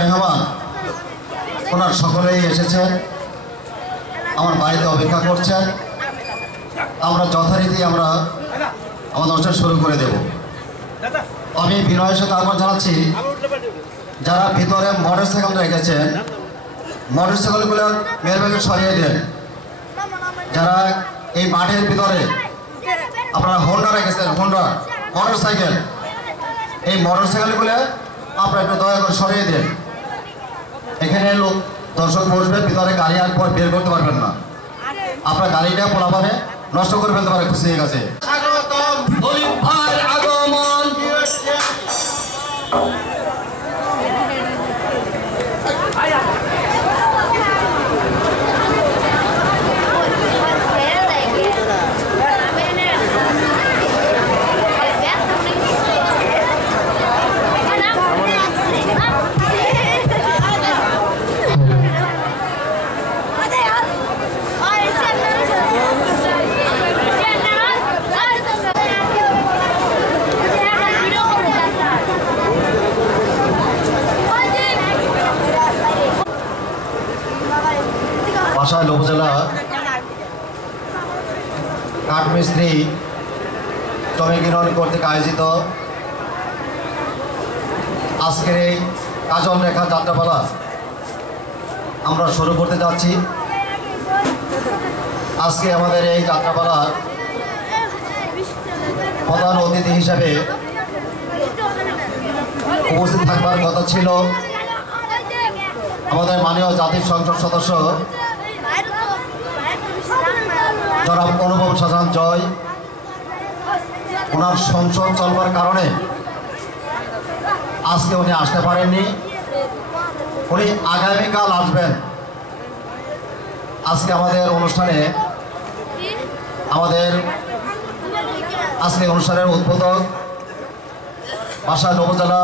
মেহমান ওনার সকলেই এসেছেন, আমার বাড়িতে অপেক্ষা করছেন। আমরা যথারীতি আমরা আমাদের অনুষ্ঠান শুরু করে দেব। আমি বিনয়ের সাথে আহ্বান জানাচ্ছি, যারা ভিতরে মোটরসাইকেল রেখেছেন মোটরসাইকেলগুলো মেহরবানি সরিয়ে দেন। যারা এই মাঠের ভিতরে আপনারা হোন্ডা রেখেছেন, হোন্ডা মোটরসাইকেল, এই মোটরসাইকেলগুলো আপনারা একটু দয়া করে সরিয়ে দেন। এখানে লোক দর্শক বসবে, ভিতরে গাড়ি আর পর বের করতে পারবেন না। আপনার গাড়িটা পোলাপানে নষ্ট করে ফেলতে পারে খুশি হয়ে গেছে। বাসাইল উপজেলা কাঠমিস্ত্রি শ্রমিক ইউনিয়ন কর্তৃক আয়োজিত আজকের এই কাজল রেখা যাত্রাপালা আমরা শুরু করতে যাচ্ছি। আজকে আমাদের এই যাত্রাপালার প্রধান অতিথি হিসেবে উপস্থিত থাকবার কথা ছিল আমাদের মাননীয় জাতীয় সংসদ সদস্য জনাব অনুভব শাহজাহান জয়। ওনার সংসদ চলবার কারণে আজকে উনি আসতে পারেননি, উনি আগামীকাল আসবেন। আজকে আমাদের অনুষ্ঠানে আজকে অনুষ্ঠানের উদ্বোধক বাসাইল উপজেলা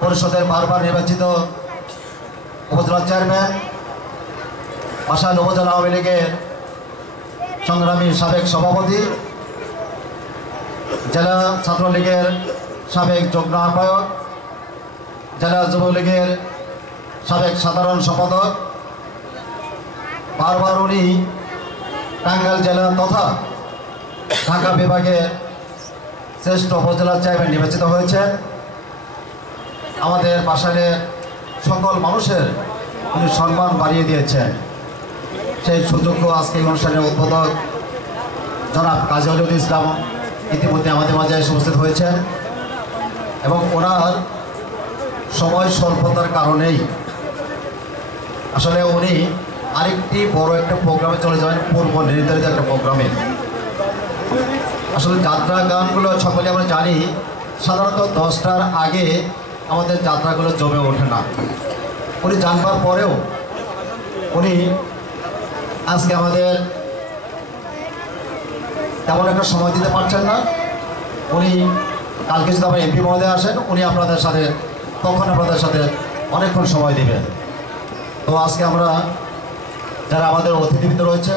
পরিষদের বারবার নির্বাচিত উপজেলা চেয়ারম্যান, বাসাইল উপজেলা আওয়ামী লীগের সংগ্রামী সাবেক সভাপতি, জেলা ছাত্রলীগের সাবেক যুগ্ম আহ্বায়ক, জেলা যুবলীগের সাবেক সাধারণ সম্পাদক, বারবার উনি টাঙ্গাইল জেলা তথা ঢাকা বিভাগের শ্রেষ্ঠ উপজেলা চেয়ারম্যান নির্বাচিত হয়েছেন। আমাদের বাসাইলের সকল মানুষের উনি সম্মান বাড়িয়ে দিয়েছেন। সেই সুযোগ্য আজকে অনুষ্ঠানের উদ্বোধক জনাব কাজী ওয়ালিউল ইসলাম ইতিমধ্যে আমাদের মাঝে উপস্থিত হয়েছেন এবং ওনার সময় স্বল্পতার কারণেই আসলে উনি আরেকটি বড় একটা প্রোগ্রামে চলে যাবেন, পূর্ব নির্ধারিত একটা প্রোগ্রামে। আসলে যাত্রা গানগুলো সকলে আমরা জানি সাধারণত 10টার আগে আমাদের যাত্রাগুলো জমে ওঠে না। উনি জানবার পরেও উনি আজকে আমাদের তেমন একটা সময় দিতে পারছেন না। উনি কালকে যদি আমার এমপি মহোদয় আসেন, উনি আপনাদের সাথে তখন আপনাদের সাথে অনেকক্ষণ সময় দেবেন। তো আজকে আমরা যারা আমাদের অতিথিবৃন্দ রয়েছে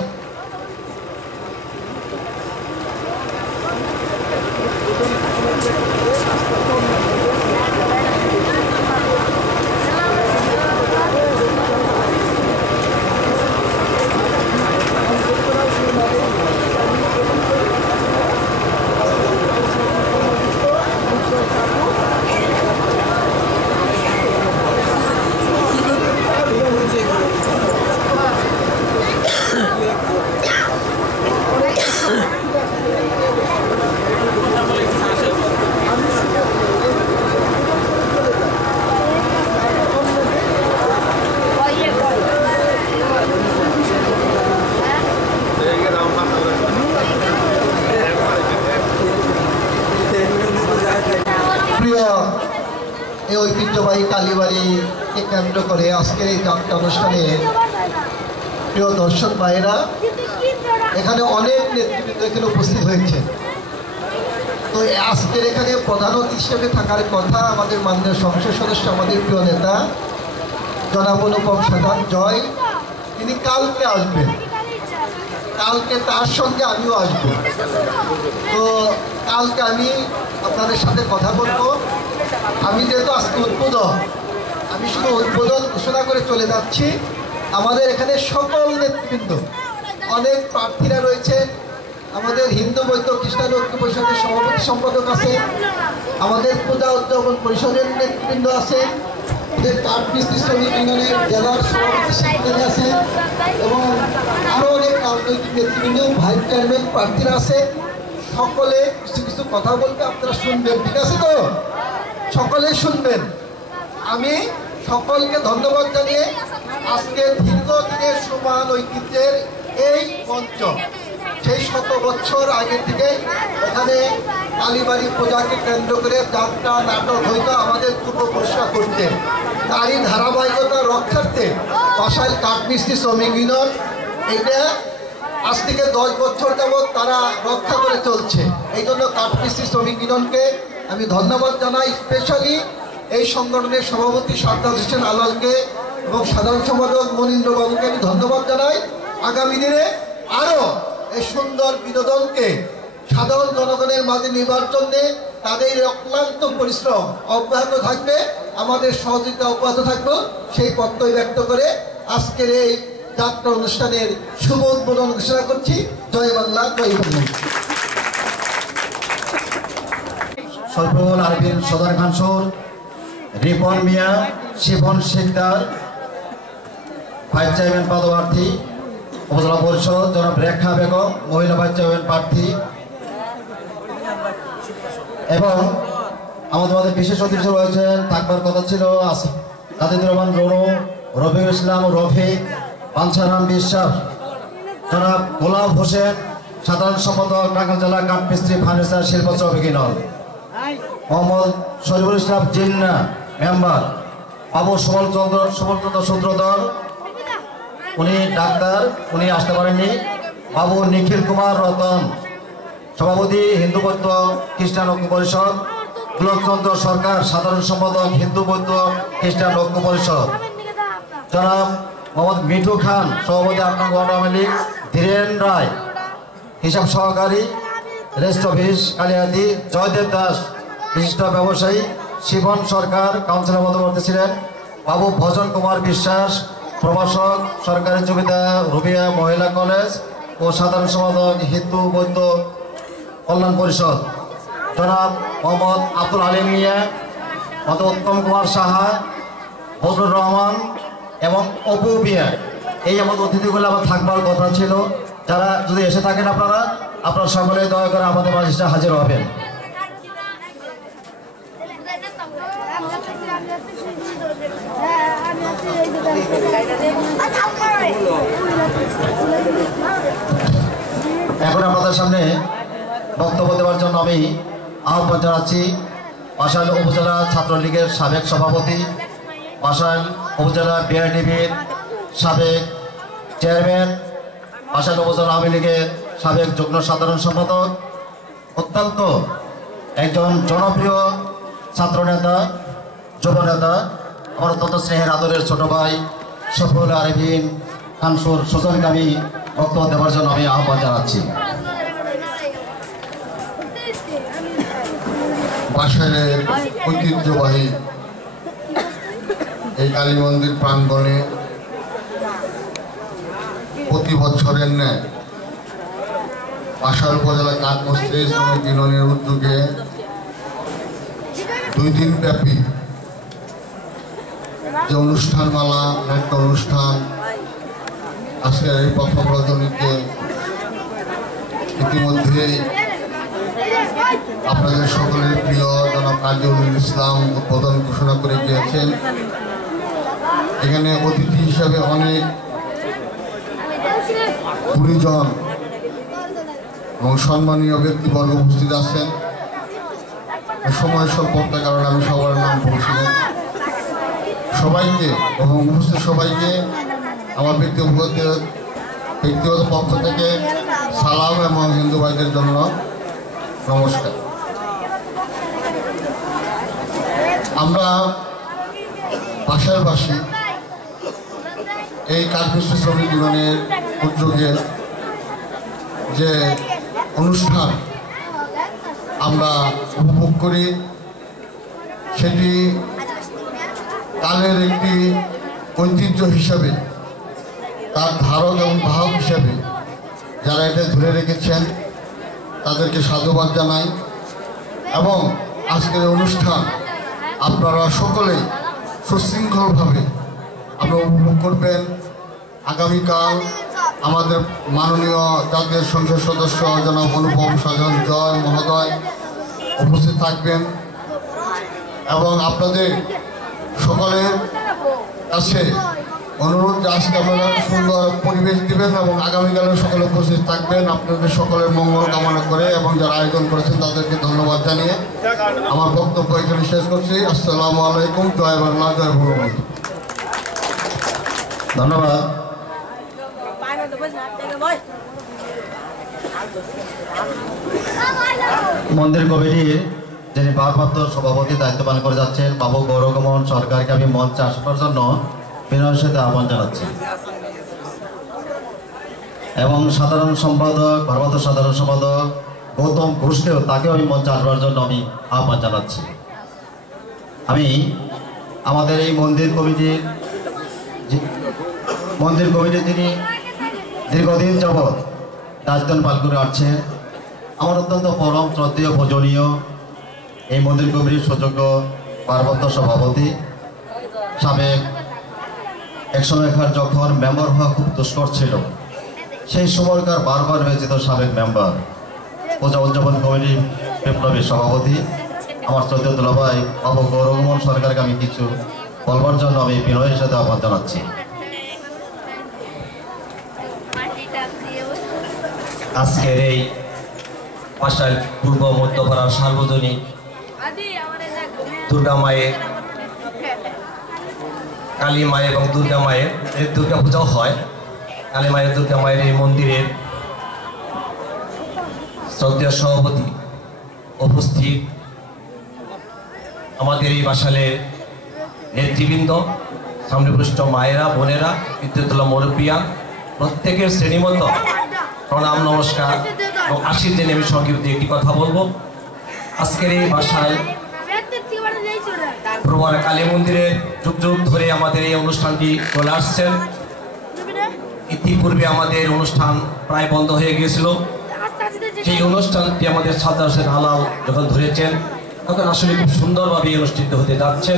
এইকে কেন্দ্র করে আজকের এই যাত্রা অনুষ্ঠানে প্রিয় দর্শক ভাইয়েরা, এখানে অনেক নেতৃবৃন্দ এখানে উপস্থিত হয়েছে। তো আজকের এখানে প্রধান অতিথি হিসেবে থাকার কথা আমাদের মাননীয় সংসদ সদস্য, আমাদের প্রিয় নেতা জনাব অনুপম সাধন জয়। তিনি কালকে আসবেন, কালকে তার সঙ্গে আমিও আসবো। তো কালকে আমি আপনাদের সাথে কথা বলবো। আমি যেহেতু আজকে উদ্বোধন, আমি শুধু উদ্বোধন ঘোষণা করে চলে যাচ্ছি। আমাদের এখানে সকল নেতৃবৃন্দ, অনেক প্রার্থীরা রয়েছে। আমাদের হিন্দু বৌদ্ধ খ্রিস্টান ঐক্য পরিষদের সভাপতি সম্পাদক আছে, আমাদের পূজা উদযাপন পরিষদের নেতৃবৃন্দ আছে, আমাদের কাঠমিস্ত্রি শ্রমিক ইউনিয়নের জেলার সভাপতি সেক্রেটারি আছে এবং আরও অনেক রাজনৈতিক নেতৃবৃন্দ, ভাইস চেয়ারম্যান প্রার্থীরা আছে। সকলে কিছু কিছু কথা বলতে আপনারা শুনবেন, ঠিক আছে তো? সকলে শুনবেন। আমি সকলকে ধন্যবাদ জানিয়ে আজকে দীর্ঘদিনের সমান ঐতিহ্যের এই মঞ্চ, সেই 100 বছর আগে থেকে এখানে কালীবাড়ি পূজাকে কেন্দ্র করে যাত্রা নাটক হইতো আমাদের পূর্বপুরুষরা করতে। তারই ধারাবাহিকতা রক্ষার্থে বাসাইল কাঠমিস্ত্রি শ্রমিক ইউনিয়ন এইটা আজ থেকে 10 বছর যাবৎ তারা রক্ষা করে চলছে। এই জন্য কাঠমিস্ত্রি শ্রমিক ইউনিয়নকে আমি ধন্যবাদ জানাই। স্পেশালি এই সংগঠনের সভাপতি সাদ্দাত হোসেন আলালকে এবং সাধারণ সম্পাদক মনীন্দ্রবাবুকে আমি ধন্যবাদ জানাই। আগামী দিনে আরও এই সুন্দর বিনোদনকে সাধারণ জনগণের মাঝে নেবার জন্যে তাদের অক্লান্ত পরিশ্রম অব্যাহত থাকবে, আমাদের সহযোগিতা অব্যাহত থাকবে, সেই প্রত্যয় ব্যক্ত করে আজকের এই যাত্রা অনুষ্ঠানের শুভ উদ্বোধন ঘোষণা করছি। জয় বাংলা, জয় বাংলা। সরফুল আরবিন সদর খানসুর, রিপন মিয়া, শিবন শিকদার, ভাইস চেয়ারম্যান পদপ্রার্থী উপজেলা পরিষদ, জনাব রেখা বেগম মহিলা ভাইস চেয়ারম্যান প্রার্থী, এবং আমাদের মধ্যে বিশেষ অতিথি রয়েছেন, থাকবার কথা ছিল আদিদুর রহমান রনু, রফিকুল ইসলাম রফিক, পাঞ্চারাম বিশ্বাস, জনাব গোলাম হোসেন সাধারণ সম্পাদক টাঙ্গাইল জেলা কাঠমিস্ত্রি ফার্নিচার শিল্প শ্রমিক ইউনিয়ন, মোহাম্মদ শরীফুল ইসলাম জিন্না মেম্বার, বাবু সুবলচন্দ্র সূত্রধর, উনি ডাক্তার, উনি আসতে পারেননি, বাবু নিখিল কুমার রতন সভাপতি হিন্দু বৌদ্ধ খ্রিস্টান ঐক্য পরিষদ, গোলকচন্দ্র সরকার সাধারণ সম্পাদক হিন্দু বৌদ্ধ খ্রিস্টান ঐক্য পরিষদ, জনাব মোহাম্মদ মিঠু খান সভাপতি আপনার আওয়ামী লীগ, ধীরেন রায় হিসাব সহকারী রেস্ট অফিস কালিয়াদি, জয়দেব দাস বিশিষ্ট ব্যবসায়ী, শিবন সরকার কাউন্সিলর পদবর্তী ছিলেন, বাবু ভজন কুমার বিশ্বাস প্রভাষক সরকারি জমিদা রুবিয়া মহিলা কলেজ ও সাধারণ সম্পাদক হিন্দু বৌদ্ধ কল্যাণ পরিষদ, জনাব মোহাম্মদ আব্দুল আলিম মিয়া, উত্তম কুমার সাহা, ফজলুর রহমান এবং অপু মিয়া। এই আমাদের অতিথিগুলো আমার থাকবার কথা ছিল। যারা যদি এসে থাকেন আপনারা সকলে দয়া করে আমাদের মাঝে হাজির হবেন। এখন আপনাদের সামনে বক্তব্য দেওয়ার জন্য আমি আহ্বান জানাচ্ছি বাসাইল উপজেলা ছাত্রলীগের সাবেক সভাপতি, বাসাইল উপজেলা বিআইডিবির সাবেক চেয়ারম্যান, বাসাইল উপজেলা আওয়ামী লীগের সাবেক যুগ্ম সাধারণ সম্পাদক, অত্যন্ত একজন জনপ্রিয় ছাত্রনেতা, যুবনেতা, আমার অত্যন্ত স্নেহের আদরের ছোট ভাই সরফুল আরবিন খানসুর সুজনকে আমি বক্তব্য দেওয়ার জন্য আমি আহ্বান জানাচ্ছি। বাসাইলের ঐতিহ্যবাহী এই কালী মন্দির প্রাঙ্গণে প্রতি বছরের ন্যায় বাসাইল উপজেলা কাঠমিস্ত্রি শ্রমিক ইউনিয়নের উদ্যোগে 2 দিন ব্যাপী যে অনুষ্ঠানমালা, নাট্য অনুষ্ঠান, আজকের এই প্রথম রজনীতে ইতিমধ্যেই আপনাদের সকলের প্রিয় জনাব কাজী ইসলাম উদ্বোধন ঘোষণা করে গিয়েছেন। এখানে অতিথি হিসাবে অনেক গুণীজন এবং সম্মানীয় ব্যক্তিবর্গ উপস্থিত আছেন। সময় স্বল্পতার কারণে আমি সবার নাম বলছিলাম। সবাইকে এবং উপস্থিত সবাইকে আমার ব্যক্তিগত পক্ষ থেকে সালাম এবং হিন্দু ভাইদের জন্য নমস্কার। আমরা পাশাপাশি এই কাঠমিস্ত্রি শ্রমিক ইউনিয়নের উদ্যোগে যে অনুষ্ঠান আমরা উপভোগ করি, সেটি কালের একটি ঐতিহ্য হিসাবে, তার ধারক এবং বাহক হিসাবে যারা এটা ধরে রেখেছেন তাদেরকে সাধুবাদ জানাই। এবং আজকের অনুষ্ঠান আপনারা সকলেই সুশৃঙ্খলভাবে আপনারা উপভোগ করবেন। আগামীকাল আমাদের মাননীয় জাতীয় সংসদ সদস্য জনাব অনুপম সাধন জয় মহোদয় উপস্থিত থাকবেন এবং আপনাদের সকলের কাছে অনুরোধ যে আজকে আপনারা সুন্দর পরিবেশ দিবেন এবং আগামীকালে সকলে উপস্থিত থাকবেন। আপনাদের সকলের মঙ্গল কামনা করে এবং যারা আয়োজন করেছেন তাদেরকে ধন্যবাদ জানিয়ে আমার বক্তব্য এখানে শেষ করছি। আসসালামু আলাইকুম। জয় বাংলা, জয় বঙ্গবন্ধু। ধন্যবাদ। মন্দির কমিটির যিনি ভারপ্রাপ্ত সভাপতি দায়িত্ব পালন করে যাচ্ছেন বাবু গৌরগমন সরকারকে আমি মঞ্চে আসার জন্য বিনয়ের সাথে আহ্বান জানাচ্ছি এবং সাধারণ সম্পাদক ভারপ্রাপ্ত সাধারণ সম্পাদক গৌতম ঘোষকেও তাকেও আমি মঞ্চে আসবার জন্য আমি আহ্বান জানাচ্ছি। আমি আমাদের এই মন্দির কমিটির তিনি দীর্ঘদিন যাবৎ দায়িত্ব পালন করে আসছেন। আমার অত্যন্ত পরম শ্রদ্ধেয় পূজনীয় এই মন্দির কমিটির সুযোগ্য ভারপ্রাপ্ত সভাপতি, সাবেক একসময়কার যখন মেম্বার হওয়া খুব দুষ্কর ছিল সেই সময়কার বারবার হয়েছে তো সাবেক মেম্বার পূজা উদযাপন কমিটির বিপ্লবী সভাপতি আমার শ্রদ্ধেয় দুলাভাই বাবু গৌরগমন সরকারকে আমি কিছু বলবার জন্য আমি বিনয়ের সাথে আহ্বান জানাচ্ছি। আজকের এই পাশাল পূর্ব মধ্যপাড়ার সার্বজনীন দুর্গা মায়ের, কালী মায়ের এবং দুর্গা মায়ের দুর্গা পূজাও হয়। কালী মায়ের দুর্গা মায়ের এই মন্দিরের শ্রদ্ধেয় সভাপতি উপস্থিত, আমাদের এই বাসালের নেতৃবৃন্দ, সামনেপৃষ্ট মায়েরা, বোনেরা, বিদ্যুৎলা মুরব্বিয়ান, প্রত্যেকের শ্রেণীমতো প্রণাম নমস্কার এবং আশীর জেনে আমি সংক্ষিপ্ত একটি কথা বলবো। আজকের এই বাসায় প্রবর কালী মন্দিরে যুগ যুগ ধরে আমাদের এই অনুষ্ঠানটি চলে আসছেন। ইতিপূর্বে আমাদের অনুষ্ঠান প্রায় বন্ধ হয়ে গিয়েছিল। সেই অনুষ্ঠানটি আমাদের সাদ্দার হোসেন হালাল যখন ধরেছেন তখন আসলে খুব সুন্দরভাবে অনুষ্ঠিত হতে যাচ্ছে।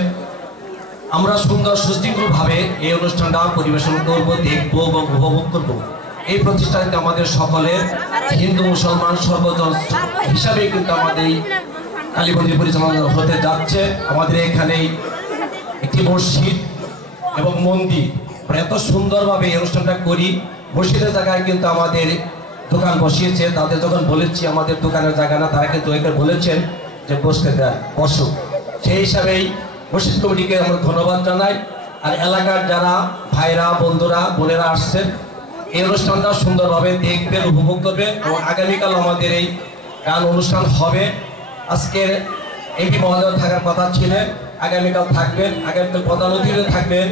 আমরা সুন্দর সুশৃঙ্খলভাবে এই অনুষ্ঠানটা পরিবেশন করব, দেখবো এবং উপভোগ করব। এই প্রতিষ্ঠানটি আমাদের সকলের হিন্দু মুসলমান সর্বজন হিসাবে কিন্তু আমাদের এই কালী মন্দির পরিচালনা হতে যাচ্ছে। আমাদের এখানে একটি মসজিদ এবং মন্দির এত সুন্দরভাবে এই অনুষ্ঠানটা করি। মসজিদের জায়গায় কিন্তু আমাদের দোকান বসিয়েছে, তাদের যখন বলেছি আমাদের দোকানের জায়গা না, তারা কিন্তু এখানে বলেছেন যে বসতে দেন, বসুক। সেই হিসাবেই মসজিদ কমিটিকে আমরা ধন্যবাদ জানাই। আর এলাকার যারা ভাইরা, বন্ধুরা, বোনেরা আসছেন এই অনুষ্ঠানটা সুন্দরভাবে দেখবেন, উপভোগ করবেন এবং আগামীকাল আমাদের এই গান অনুষ্ঠান হবে। আজকের এমপি মহোদয় থাকার কথা ছিলেন, আগামীকাল থাকবেন, আগামীকাল প্রধান অতিথি থাকবেন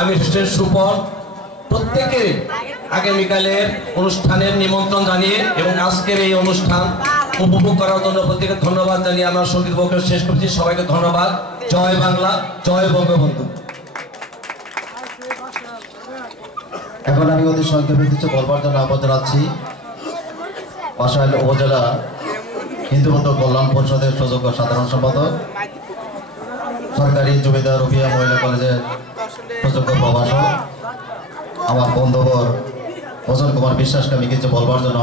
আমির হোসেন সুপন। প্রত্যেকের আগামীকালের অনুষ্ঠানের নিমন্ত্রণ জানিয়ে এবং আজকের এই অনুষ্ঠান উপভোগ করার জন্য প্রত্যেকে ধন্যবাদ জানিয়ে আমার সঙ্গীত বক্তব্য শেষ করছি। সবাইকে ধন্যবাদ। জয় বাংলা, জয় বঙ্গবন্ধু। এখন আমি অতি সংক্ষেপে কিছু বলবার জন্য আহ্বান জানাচ্ছি। বাসাইল উপজেলা হিন্দুবন্ধ কল্যাণ পরিষদের সুযোগ্য সাধারণ সম্পাদক, সরকারি জমিদার রুবিয়া মহিলা কলেজের সুযোগ্য প্রভাষক আমার বন্ধুবর ভজন কুমার বিশ্বাসকে আমি কিছু বলবার জন্য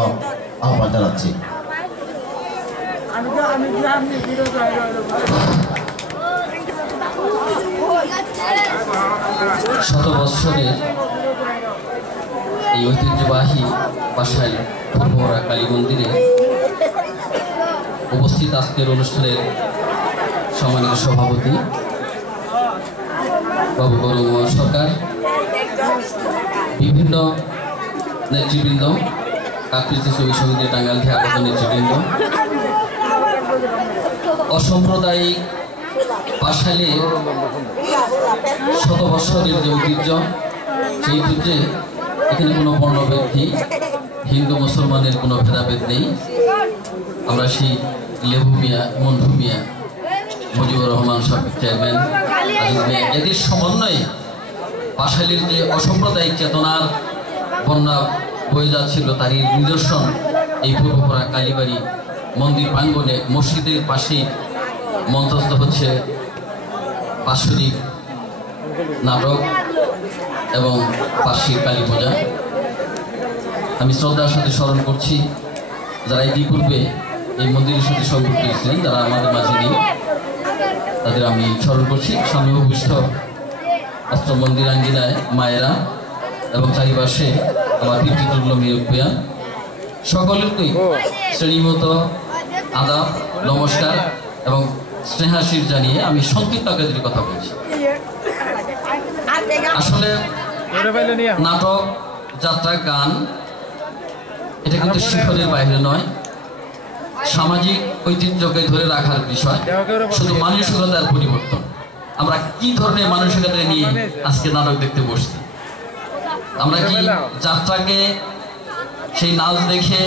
আহ্বান জানাচ্ছি। শত বৎসরের এই ঐতিহ্যবাহী বাসাইল পূর্বরা কালী মন্দিরে উপস্থিত আজকের অনুষ্ঠানের সম্মানিত সভাপতি বাবু গৌরবমোহন সরকার, বিভিন্ন নেতৃবৃন্দ, কাকৃতি শ্রমিক সমিতি টাঙ্গাইল থেকে আগত নেতৃবৃন্দ, অসাম্প্রদায়িক পাশালী শত বৎসরের যে ঐতিহ্য, সেই ঐতিহ্যে এখানে কোনো বর্ণভেদী, হিন্দু মুসলমানের কোনো ভেদাভেদ নেই। আমরা সেই লেবু মিয়া, মন্টু মিয়া, মুজিবুর রহমান সাবেক চেয়ারম্যান, আজিজ মিয়া, এদের সমন্বয়ে পাশালীর যে অসাম্প্রদায়িক চেতনার বন্যা বয়ে যাচ্ছিল, তারই নিদর্শন এই পূর্বপাড়া কালীবাড়ি মন্দির প্রাঙ্গণে মসজিদের পাশেই মঞ্চস্থ হচ্ছে বাৎসরিক নাটক এবং বার্ষিক কালী পূজা। আমি শ্রদ্ধার সাথে স্মরণ করছি যারা ইতিপূর্বে এই মন্দিরের সাথে সংযুক্ত ছিলেন, যারা আমাদের মাঝে নেই, তাদের আমি স্মরণ করছি। সামনে উপবিষ্ট অস্ত্র মন্দির আঙ্গিনায় মায়েরা এবং চারিপাশে আমার পিতৃতুল্য মিরুপিয়া, সকলকেই শ্রেণীমতো আদাব, নমস্কার এবং স্নেহাশীর জানিয়ে আমি সংক্ষিপ্ত আকারের কথা বলছি। আসলে নাটক, যাত্রা, গান এটা কিন্তু শিখনের বাইরে নয়, সামাজিক ঐতিহ্যকে ধরে রাখার বিষয়, শুধু মানসিকতার পরিবর্তন। আমরা কি ধরনের মানসিকতা নিয়ে আজকে নাটক দেখতে বসছি? আমরা কি যাত্রাকে সেই নাচ দেখে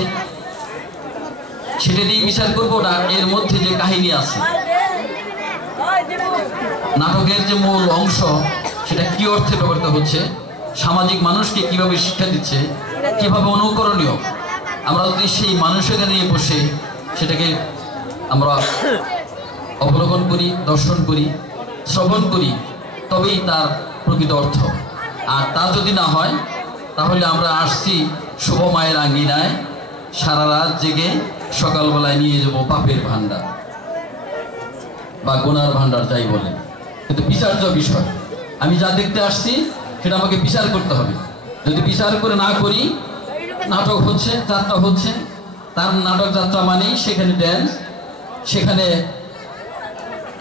সেটা দিয়ে বিচার করবো, না এর মধ্যে যে কাহিনী আছে, নাটকের যে মূল অংশ সেটা কি অর্থে ব্যবহৃত হচ্ছে, সামাজিক মানুষকে কিভাবে শিক্ষা দিচ্ছে, কিভাবে অনুকরণীয়, আমরা যদি সেই মানসিকতা নিয়ে বসে সেটাকে আমরা অবলোকন করি, দর্শন করি, শ্রবণ করি, তবেই তার প্রকৃত অর্থ। আর তা যদি না হয়, তাহলে আমরা আসছি শুভ মায়ের আঙ্গিনায়, সারা রাত জেগে সকালবেলায় নিয়ে যাব পাপের ভান্ডার বা গুনার ভান্ডার, যাই বলেন। কিন্তু বিচার্য বিষয়, আমি যা দেখতে আসছি সেটা আমাকে বিচার করতে হবে। যদি বিচার করে না করি, নাটক হচ্ছে, যাত্রা হচ্ছে, তার নাটক যাত্রা মানেই সেখানে ড্যান্স, সেখানে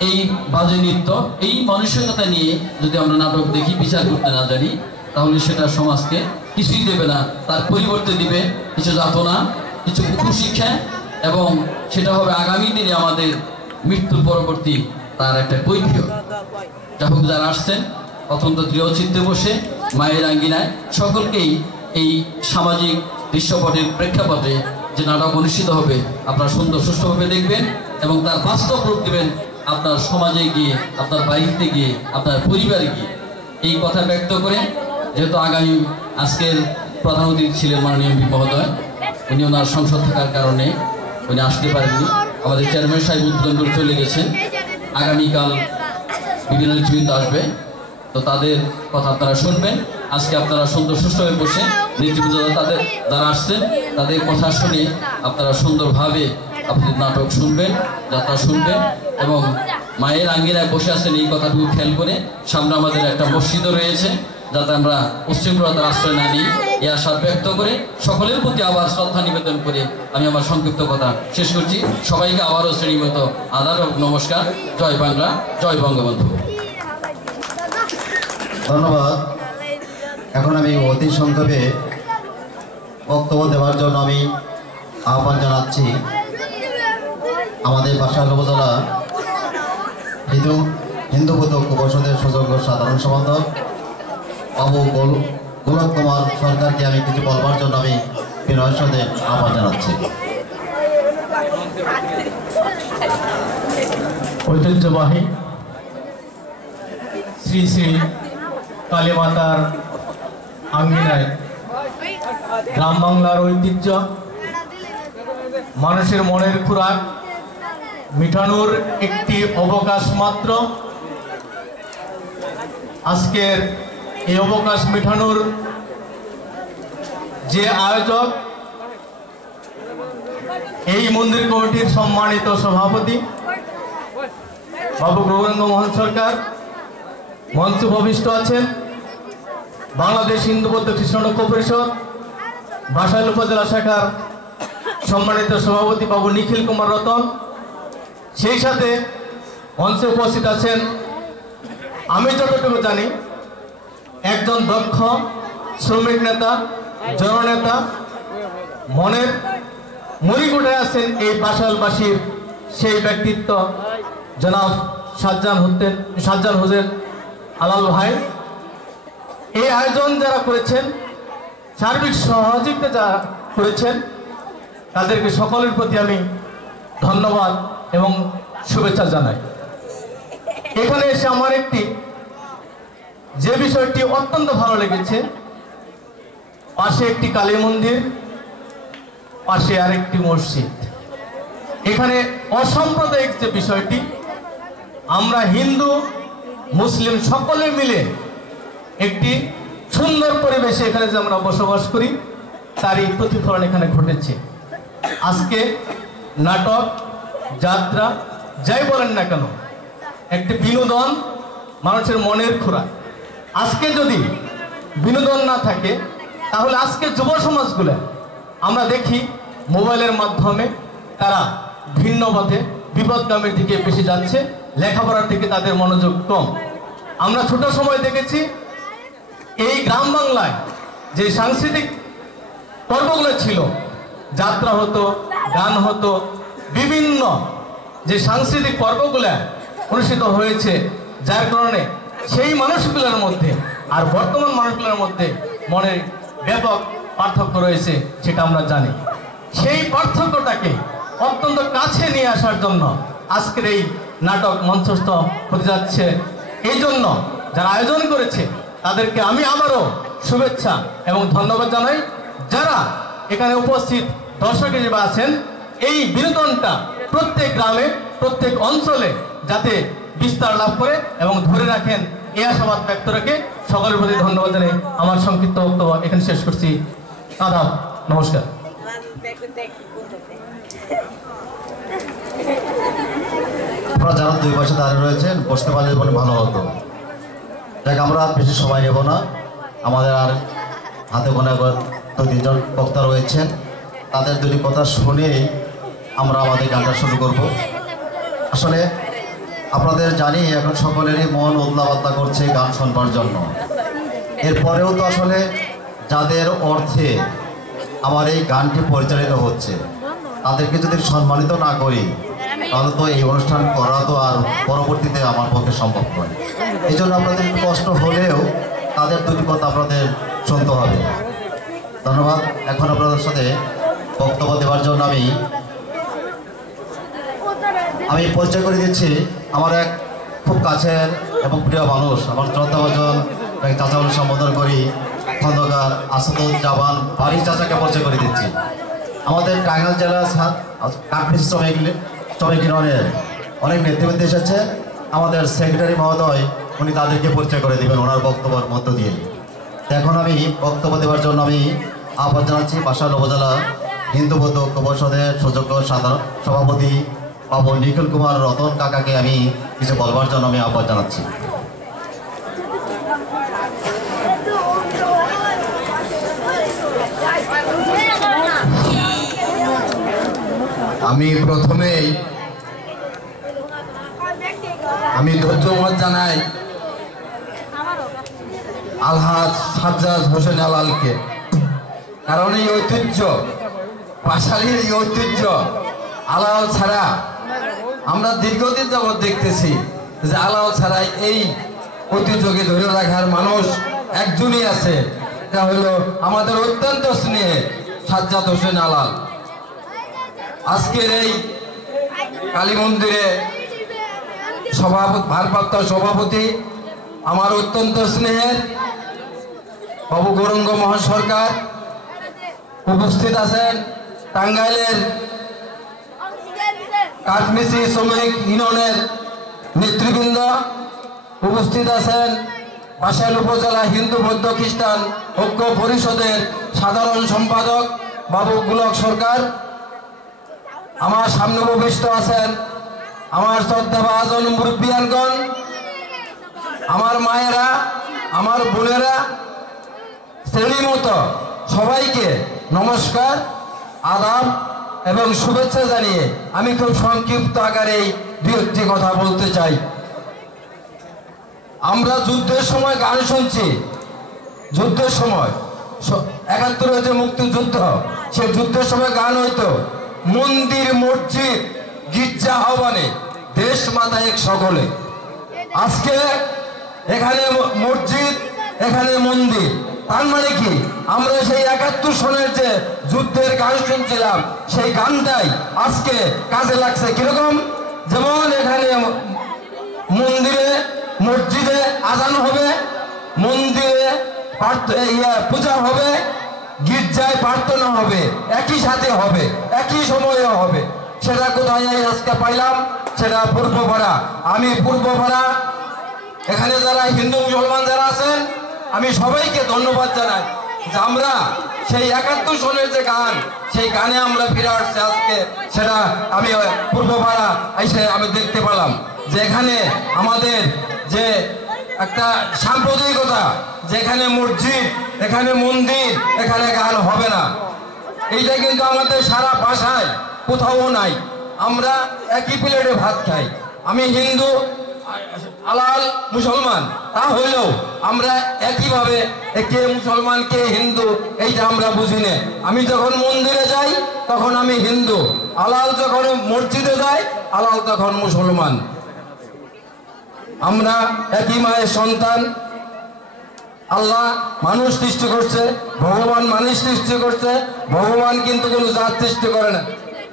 এই বাজে নৃত্য, এই মানসিকতা নিয়ে যদি আমরা নাটক দেখি, বিচার করতে না জানি, তাহলে সেটা সমাজকে কিছুই দেবে না, তার পরিবর্তে দিবে কিছু যাতনা, কিছু কুশিক্ষা, এবং সেটা হবে আগামী দিনে আমাদের মৃত্যুর পরবর্তী তার একটা কৈফিয়ত। যাই হোক, যারা আসছেন অত্যন্ত দৃঢ়চিত্তে বসে মায়ের আঙ্গিনায় সকলকেই এই সামাজিক দৃশ্যপটের প্রেক্ষাপটে যে নাটক অনুষ্ঠিত হবে আপনারা সুন্দর সুষ্ঠুভাবে দেখবেন এবং তার বাস্তব রূপ দেবেন আপনার সমাজে গিয়ে, আপনার বাড়িতে গিয়ে, আপনার পরিবারে গিয়ে। এই কথা ব্যক্ত করে, যেহেতু আগামী আজকের প্রধান অতিথি ছিলেন মাননীয় এমপি মহোদয়, উনি ওনার সংসদ থাকার কারণে উনি আসতে পারেননি। আমাদের চেয়ারম্যান সাহেব উদ্বোধন করে চলে গেছেন। আগামীকাল বিভিন্ন নেতৃবৃন্দ আসবে, তো তাদের কথা আপনারা শুনবেন। আজকে আপনারা সুন্দর সুষ্ঠুভাবে বসে নেতৃবৃন্দ তাদের যারা আসছেন তাদের কথা শুনে আপনারা সুন্দরভাবে আপনাদের নাটক শুনবেন, যাত্রা শুনবেন এবং মায়ের আঙ্গিনায় বসে আছেন এই কথাটুকু খেয়াল করে। সামনে আমাদের একটা মসজিদও রয়েছে, যাতে আমরা উচ্ছৃঙ্খলতার আশ্রয় না নিই, এই আশা ব্যক্ত করে সকলের প্রতি আবার শ্রদ্ধা নিবেদন করে আমি আমার সংক্ষিপ্ত কথা শেষ করছি। সবাইকে আবারও শ্রেণীমত আদাব ও নমস্কার। জয় বাংলা, জয় বঙ্গবন্ধু। ধন্যবাদ। এখন আমি অতি সংক্ষেপে বক্তব্য দেওয়ার জন্য আমি আহ্বান জানাচ্ছি আমাদের বাসাইল উপজেলা হিন্দু বৌদ্ধ ঐক্য পরিষদের সুযোগ্য সাধারণ সম্পাদক বাবু গোলক কুমার সরকারকে আমি কিছু বলবার জন্য আমি বিনয়ের সাথে আহ্বান জানাচ্ছি। ঐতিহ্যবাহী শ্রী শ্রী কালী মাতার আঙ্গিনায় গ্রাম বাংলার ঐতিহ্য, মানুষের মনের খোরাক মিটানোর একটি অবকাশ মাত্র। আজকের এই অবকাশ মিটানোর যে আয়োজক, এই মন্দির কমিটির সম্মানিত সভাপতি বাবু গৌরঙ্গমোহন সরকার, মঞ্চে উপবিষ্ট আছেন বাংলাদেশ হিন্দু বৌদ্ধ খ্রিস্টান ঐক্য পরিষদ বাসাইল উপজেলা শাখার সম্মানিত সভাপতি বাবু নিখিল কুমার রতন, সেই সাথে মঞ্চে উপস্থিত আছেন আমি যতটুকু জানি একজন দক্ষ শ্রমিক নেতা, জননেতা, মনের মরিগুটে আছেন এই বাসাইলবাসীর সেই ব্যক্তিত্ব জনাব সাজ্জাদ হোসেন আলাল ভাই। এই আয়োজন যারা করেছেন, সার্বিক সহযোগিতা যারা করেছেন, তাদেরকে সকলের প্রতি আমি ধন্যবাদ এবং শুভেচ্ছা জানাই। এখানে এসে আমার যে বিষয়টি অত্যন্ত ভালো লেগেছে, পাশে একটি কালী মন্দির, পাশে আরেকটি মসজিদ। এখানে অসাম্প্রদায়িক যে বিষয়টি, আমরা হিন্দু মুসলিম সকলে মিলে একটি সুন্দর পরিবেশে এখানে যে আমরা বসবাস করি, তারই প্রতিফলন এখানে ঘটেছে। আজকে নাটক, যাত্রা, যাই বলেন না কেন, একটি বিনোদন মানুষের মনের খোরাক। আজকে যদি বিনোদন না থাকে, তাহলে আজকে যুব সমাজগুলো আমরা দেখি মোবাইলের মাধ্যমে তারা ভিন্ন পথে বিপদগামীর দিকে বেশি যাচ্ছে, লেখাপড়ার দিকে তাদের মনোযোগ কম। আমরা ছোট সময় দেখেছি এই গ্রাম বাংলায় যে সাংস্কৃতিক পর্বগুলো ছিল, যাত্রা হতো, গান হতো, বিভিন্ন যে সাংস্কৃতিক পর্বগুলো অনুষ্ঠিত হয়েছে, যার কারণে সেই মানুষগুলোর মধ্যে আর বর্তমান মানুষগুলোর মধ্যে মনের ব্যাপক পার্থক্য রয়েছে, সেটা আমরা জানি। সেই পার্থক্যটাকে অত্যন্ত কাছে নিয়ে আসার জন্য আজকের এই নাটক মঞ্চস্থ হতে যাচ্ছে। এই জন্য যারা আয়োজন করেছে তাদেরকে আমি আবারও শুভেচ্ছা এবং ধন্যবাদ জানাই। যারা এখানে উপস্থিত দর্শক হিসেবে আছেন, এই বিনোদনটা প্রত্যেক গ্রামে, প্রত্যেক অঞ্চলে যাতে বিস্তার লাভ করে এবং ধরে রাখেন, এই আশাবাদ ব্যক্ত রেখে সকলের প্রতি ধন্যবাদ জানিয়ে আমার সংক্ষিপ্ত বক্তব্য এখানে শেষ করছি। আদাব, নমস্কার। আপনারা যারা দুই পাশে দাঁড়িয়ে রয়েছেন, বসতে পারলে বলে ভালো হতো। দেখ, আমরা আর বেশি সময় নেব না। আমাদের আর হাতে গোনা 2-3 জন বক্তা রয়েছেন, তাদের দুটি কথা শুনেই আমরা আমাদের গানটা শুরু করব। আসলে আপনাদের জানি এখন সকলেরই মন উদলা পাতলা করছে গান শুনবার জন্য। এরপরেও তো আসলে যাদের অর্থে আমার এই গানটি পরিচালিত হচ্ছে, তাদেরকে যদি সম্মানিত না করি, তাহলে তো এই অনুষ্ঠান করা তো আর পরবর্তীতে আমার পক্ষে সম্ভব নয়। এই জন্য আপনাদের একটু কষ্ট হলেও তাদের দুটি কথা আপনাদের শুনতে হবে। ধন্যবাদ। এখন আপনাদের সাথে বক্তব্য দেওয়ার জন্য আমি পরিচয় করে দিচ্ছি আমার এক খুব কাছের এবং প্রিয় মানুষ, আমার শ্রদ্ধাভাজন চাচা বলে সম্বোধন করি, খন্দকার আসাদুজ্জামান বাড়ি চাচাকে পরিচয় করে দিচ্ছি। আমাদের টাঙ্গাইল জেলার কাঠমিস্ত্রি শ্রমিক ইউনিয়নের অনেক নেতৃবৃন্দ এসেছে। আমাদের সেক্রেটারি মহোদয় উনি তাদেরকে পরিচয় করে দেবেন ওনার বক্তব্যের মধ্য দিয়ে। এখন আমি বক্তব্য দেওয়ার জন্য আমি আহ্বান জানাচ্ছি বাসাইল উপজেলা হিন্দু বৌদ্ধ ঐক্য পরিষদের সুযোগ্য সাধারণ সভাপতি বাবু নিখিল কুমার রতন কাকাকে আমি কিছু বলবার জন্য আমি আহ্বান জানাচ্ছি। আমি প্রথমেই ধন্যবাদ জানাই আলহাজ সাজ্জাদ হোসেন আলালকে, কারণ এই ঐতিহ্য, বাসাইলের এই ঐতিহ্য আলাল ছাড়া আমরা দীর্ঘদিন যাবৎ দেখতেছি যে আলাল ছাড়া এই ঐতিহ্যকে ধরে রাখার মানুষ একজনই আছে, এটা হলো আমাদের অত্যন্ত স্নেহে সাজ্জাদ হোসেন আলাল। আজকের এই কালী মন্দিরে ভারপ্রাপ্ত সভাপতি আমার অত্যন্ত স্নেহের বাবু গৌরঙ্গ মহাসরকার, উপস্থিত আছেন টাঙ্গাইলের কাঠমিস্ত্রি শ্রমিক ইউনিয়নের নেতৃবৃন্দ, উপস্থিত আছেন বাসাইল উপজেলা হিন্দু বৌদ্ধ খ্রিস্টান ঐক্য পরিষদের সাধারণ সম্পাদক বাবু গুলক সরকার, আমার সামনে উপবিষ্ট আছেন আমার শ্রদ্ধাভাজন মুরব্বিয়ানগণ, আমার মায়েরা, আমার বোনেরা, শ্রেণী মতো সবাইকে নমস্কার, আদাব এবং শুভেচ্ছা জানিয়ে আমি খুব সংক্ষিপ্ত আকারে 2-1টি কথা বলতে চাই। আমরা যুদ্ধের সময় গান শুনছি, যুদ্ধের সময় ৭১ যে মুক্তিযুদ্ধ, সে যুদ্ধের সময় গান হইতো মন্দির মসজিদ গির্জা আহ্বানে দেশ মাতা এক সকলে। আজকে এখানে মসজিদ, এখানে মন্দির, তার মানে কি আমরা সেই ৭১ সনের যে যুদ্ধের গান শুনছিলাম সেই গানটাই আজকে কাজে লাগছে। কিরকম? যেমন এখানে মন্দিরে মসজিদে আজান হবে, মন্দিরে পূজা হবে, গির্জায় প্রার্থনা হবে, একই সাথে হবে, একই সময়ে হবে। সেটা কোথায় আজকে পাইলাম? সেটা পূর্বপাড়া। আমি পূর্বপাড়া এখানে যারা হিন্দু মুসলমান যারা আছেন আমি সবাইকে ধন্যবাদ জানাই যে আমরা সেই ৭১ সনের যে গান, সেই গানে আমরা ফিরে আসছি আজকে। সেটা আমি পূর্বপাড়া এসে আমি দেখতে পেলাম যে এখানে আমাদের যে একটা সাম্প্রদায়িকতা, যেখানে মসজিদ, এখানে মন্দির, এখানে গান হবে না, এইটা কিন্তু আমাদের সারা ভাষায় কোথাও নাই। আমরা একই প্লেটে ভাত খাই। আমি হিন্দু, আলাল মুসলমান, তা হইলেও আমরা একইভাবে কে মুসলমান কে হিন্দু এইটা আমরা বুঝি না। আমি যখন মন্দিরে যাই তখন আমি হিন্দু, আলাল যখন মসজিদে যাই আলাল তখন মুসলমান। আমরা একই মায়ের সন্তান। আল্লাহ মানুষ সৃষ্টি করছে, ভগবান মানুষ সৃষ্টি করছে, ভগবান কিন্তু কোনো জাত সৃষ্টি করে না।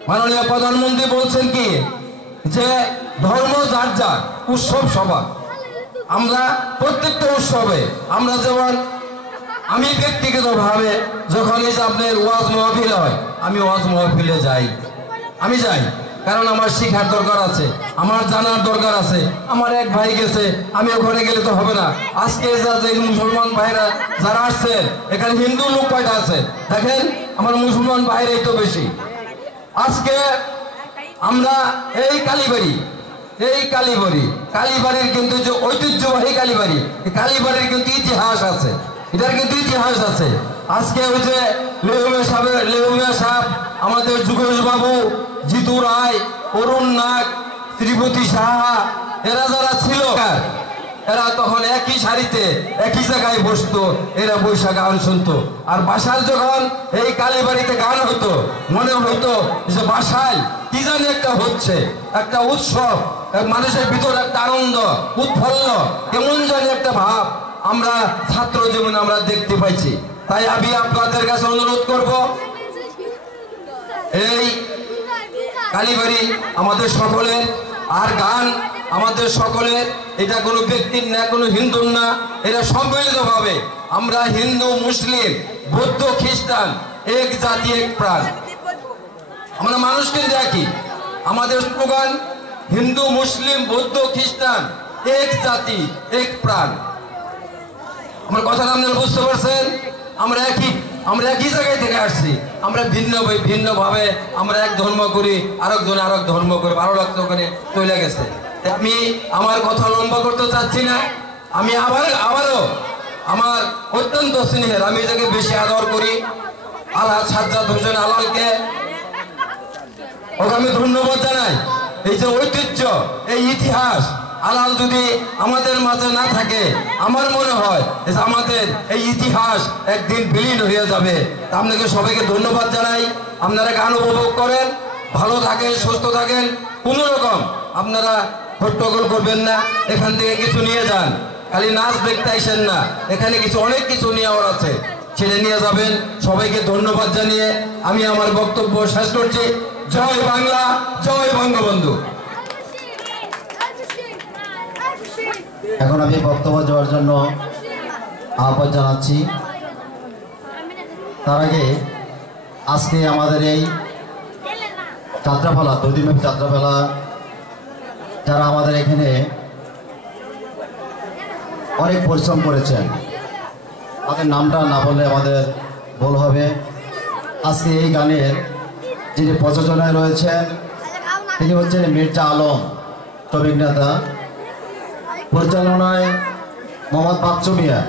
মাননীয় প্রধানমন্ত্রী বলছেন কি যে ধর্ম যার যার, উৎসব সবার। আমরা প্রত্যেকটা উৎসবে আমরা যেমন, আমি ব্যক্তিগতভাবে যখন এই যে আপনার ওয়াজ মাহফিল হয়, আমি ওয়াজ মাহফিলে যাই, আমি যাই কারণ আমার শিখার দরকার আছে, আমার জানার দরকার আছে। আমার এক ভাই গেছে, আমি ওখানে গেলে তো হবে না। আজকে যে মুসলমান ভাইরা যারা আসছে, এখানে হিন্দু লোক কয়টা আছে দেখেন, আমার মুসলমান ভাইরাই তো বেশি। আজকে আমরা এই কালীবাড়ির কিন্তু যে ঐতিহ্যবাহী কালীবাড়ি, এই কালীবাড়ির কিন্তু ইতিহাস আছে, এটার কিন্তু ইতিহাস আছে। আজকে ওই যে লেহুমিয়া সাহেব, আমাদের যুগেশ বাবু, জিতু রায়, অরুণ নাগ, শ্রীপতি সাহা, এরা যারা ছিল এরা তখন একই সারিতে একই জায়গায় বসতো, এরা বৈশাখ গান শুনতো। আর বাসায় যখন এই কালীবাড়িতে গান হতো, মনে হতো যে বাসায় কি জানি একটা হচ্ছে, একটা উৎসব, মানুষের ভিতরে একটা আনন্দ, উৎফুল্ল, কেমন জানি একটা ভাব আমরা ছাত্র জীবনে আমরা দেখতে পাইছি। তাই আমি আপনাদের কাছে অনুরোধ করব, এই কালীবাড়ি আমাদের সকলের, আর গান আমাদের সকলের। এটা কোনো ব্যক্তির না, কোনো হিন্দুর না, এটা সম্মিলিতভাবে আমরা হিন্দু, মুসলিম, বৌদ্ধ, খ্রিস্টান, এক জাতি এক প্রাণ। আমরা মানুষ কিন্তু একই। আমাদের স্লোগান হিন্দু, মুসলিম, বৌদ্ধ, খ্রিস্টান, এক জাতি এক প্রাণ। আমার কথাটা আপনারা বুঝতে পারছেন? আমরা একই জায়গায় থেকে আসছি। আমরা ভিন্নভাবে আমরা এক ধর্ম করি, আরেকজন আরেক ধর্ম করে, ভালো লাগতো ওখানে চলে গেছে। আমি আমার কথা লম্বা করতে চাচ্ছি না। আমি আবারও আমার অত্যন্ত স্নেহের, আমি এটাকে বেশি আদর করি, আলহাজ সাজ্জাদ হোসেন আলালকে ওকে আমি ধন্যবাদ জানাই। এই যে ঐতিহ্য, এই ইতিহাস, আলাল যদি আমাদের মাঝে না থাকে, আমার মনে হয় যে আমাদের এই ইতিহাস একদিন বিলীন হয়ে যাবে। আপনাকে সবাইকে ধন্যবাদ জানাই। আপনারা গান উপভোগ করেন, ভালো থাকেন, সুস্থ থাকেন। কোনো রকম আপনারা হট্টগোল করবেন না, এখান থেকে কিছু নিয়ে যান, খালি নাচ দেখতে আসেন না, এখানে অনেক কিছু নেওয়ার আছে, সেটা নিয়ে যাবেন। সবাইকে ধন্যবাদ জানিয়ে আমি আমার বক্তব্য শেষ করছি। জয় বাংলা, জয় বঙ্গবন্ধু। এখন আমি বক্তব্য দেওয়ার জন্য আহ্বান জানাচ্ছি। তার আগে আজকে আমাদের এই যাত্রাপালা, দুদিনব্যাপী যাত্রাপালা, যারা আমাদের এখানে অনেক পরিশ্রম করেছেন, তাদের নামটা না বললে আমাদের ভুল হবে। আজকে এই গানের যিনি প্রযোজনায় রয়েছেন তিনি হচ্ছেন মির্জা আলম, শ্রমিক নেতা। পরিচালনায় মোহাম্মদ বাচ্চু মিয়া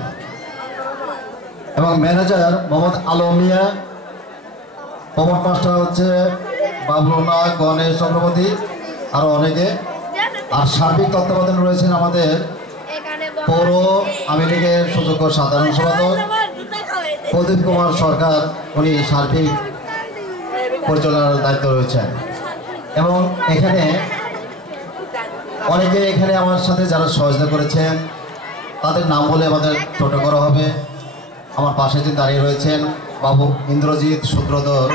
এবং ম্যানেজার মোহাম্মদ আলম মিয়া। প্রমোট মাস্টার হচ্ছে বাবলুনা, গণেশ চক্রবর্তী, আরও অনেকে। আর সার্বিক তত্ত্বাবধানে রয়েছেন আমাদের পৌর আওয়ামী লীগের সুযোগ্য সাধারণ সম্পাদক প্রদীপ কুমার সরকার, উনি সার্বিক পরিচালনার দায়িত্ব রয়েছেন। এবং এখানে অনেকে এখানে আমার সাথে যারা সহযোগিতা করেছেন তাদের নাম বলে আমাদের ছোট করা হবে। আমার পাশে যে দাঁড়িয়ে রয়েছেন বাবু ইন্দ্রজিৎ সূত্রধর,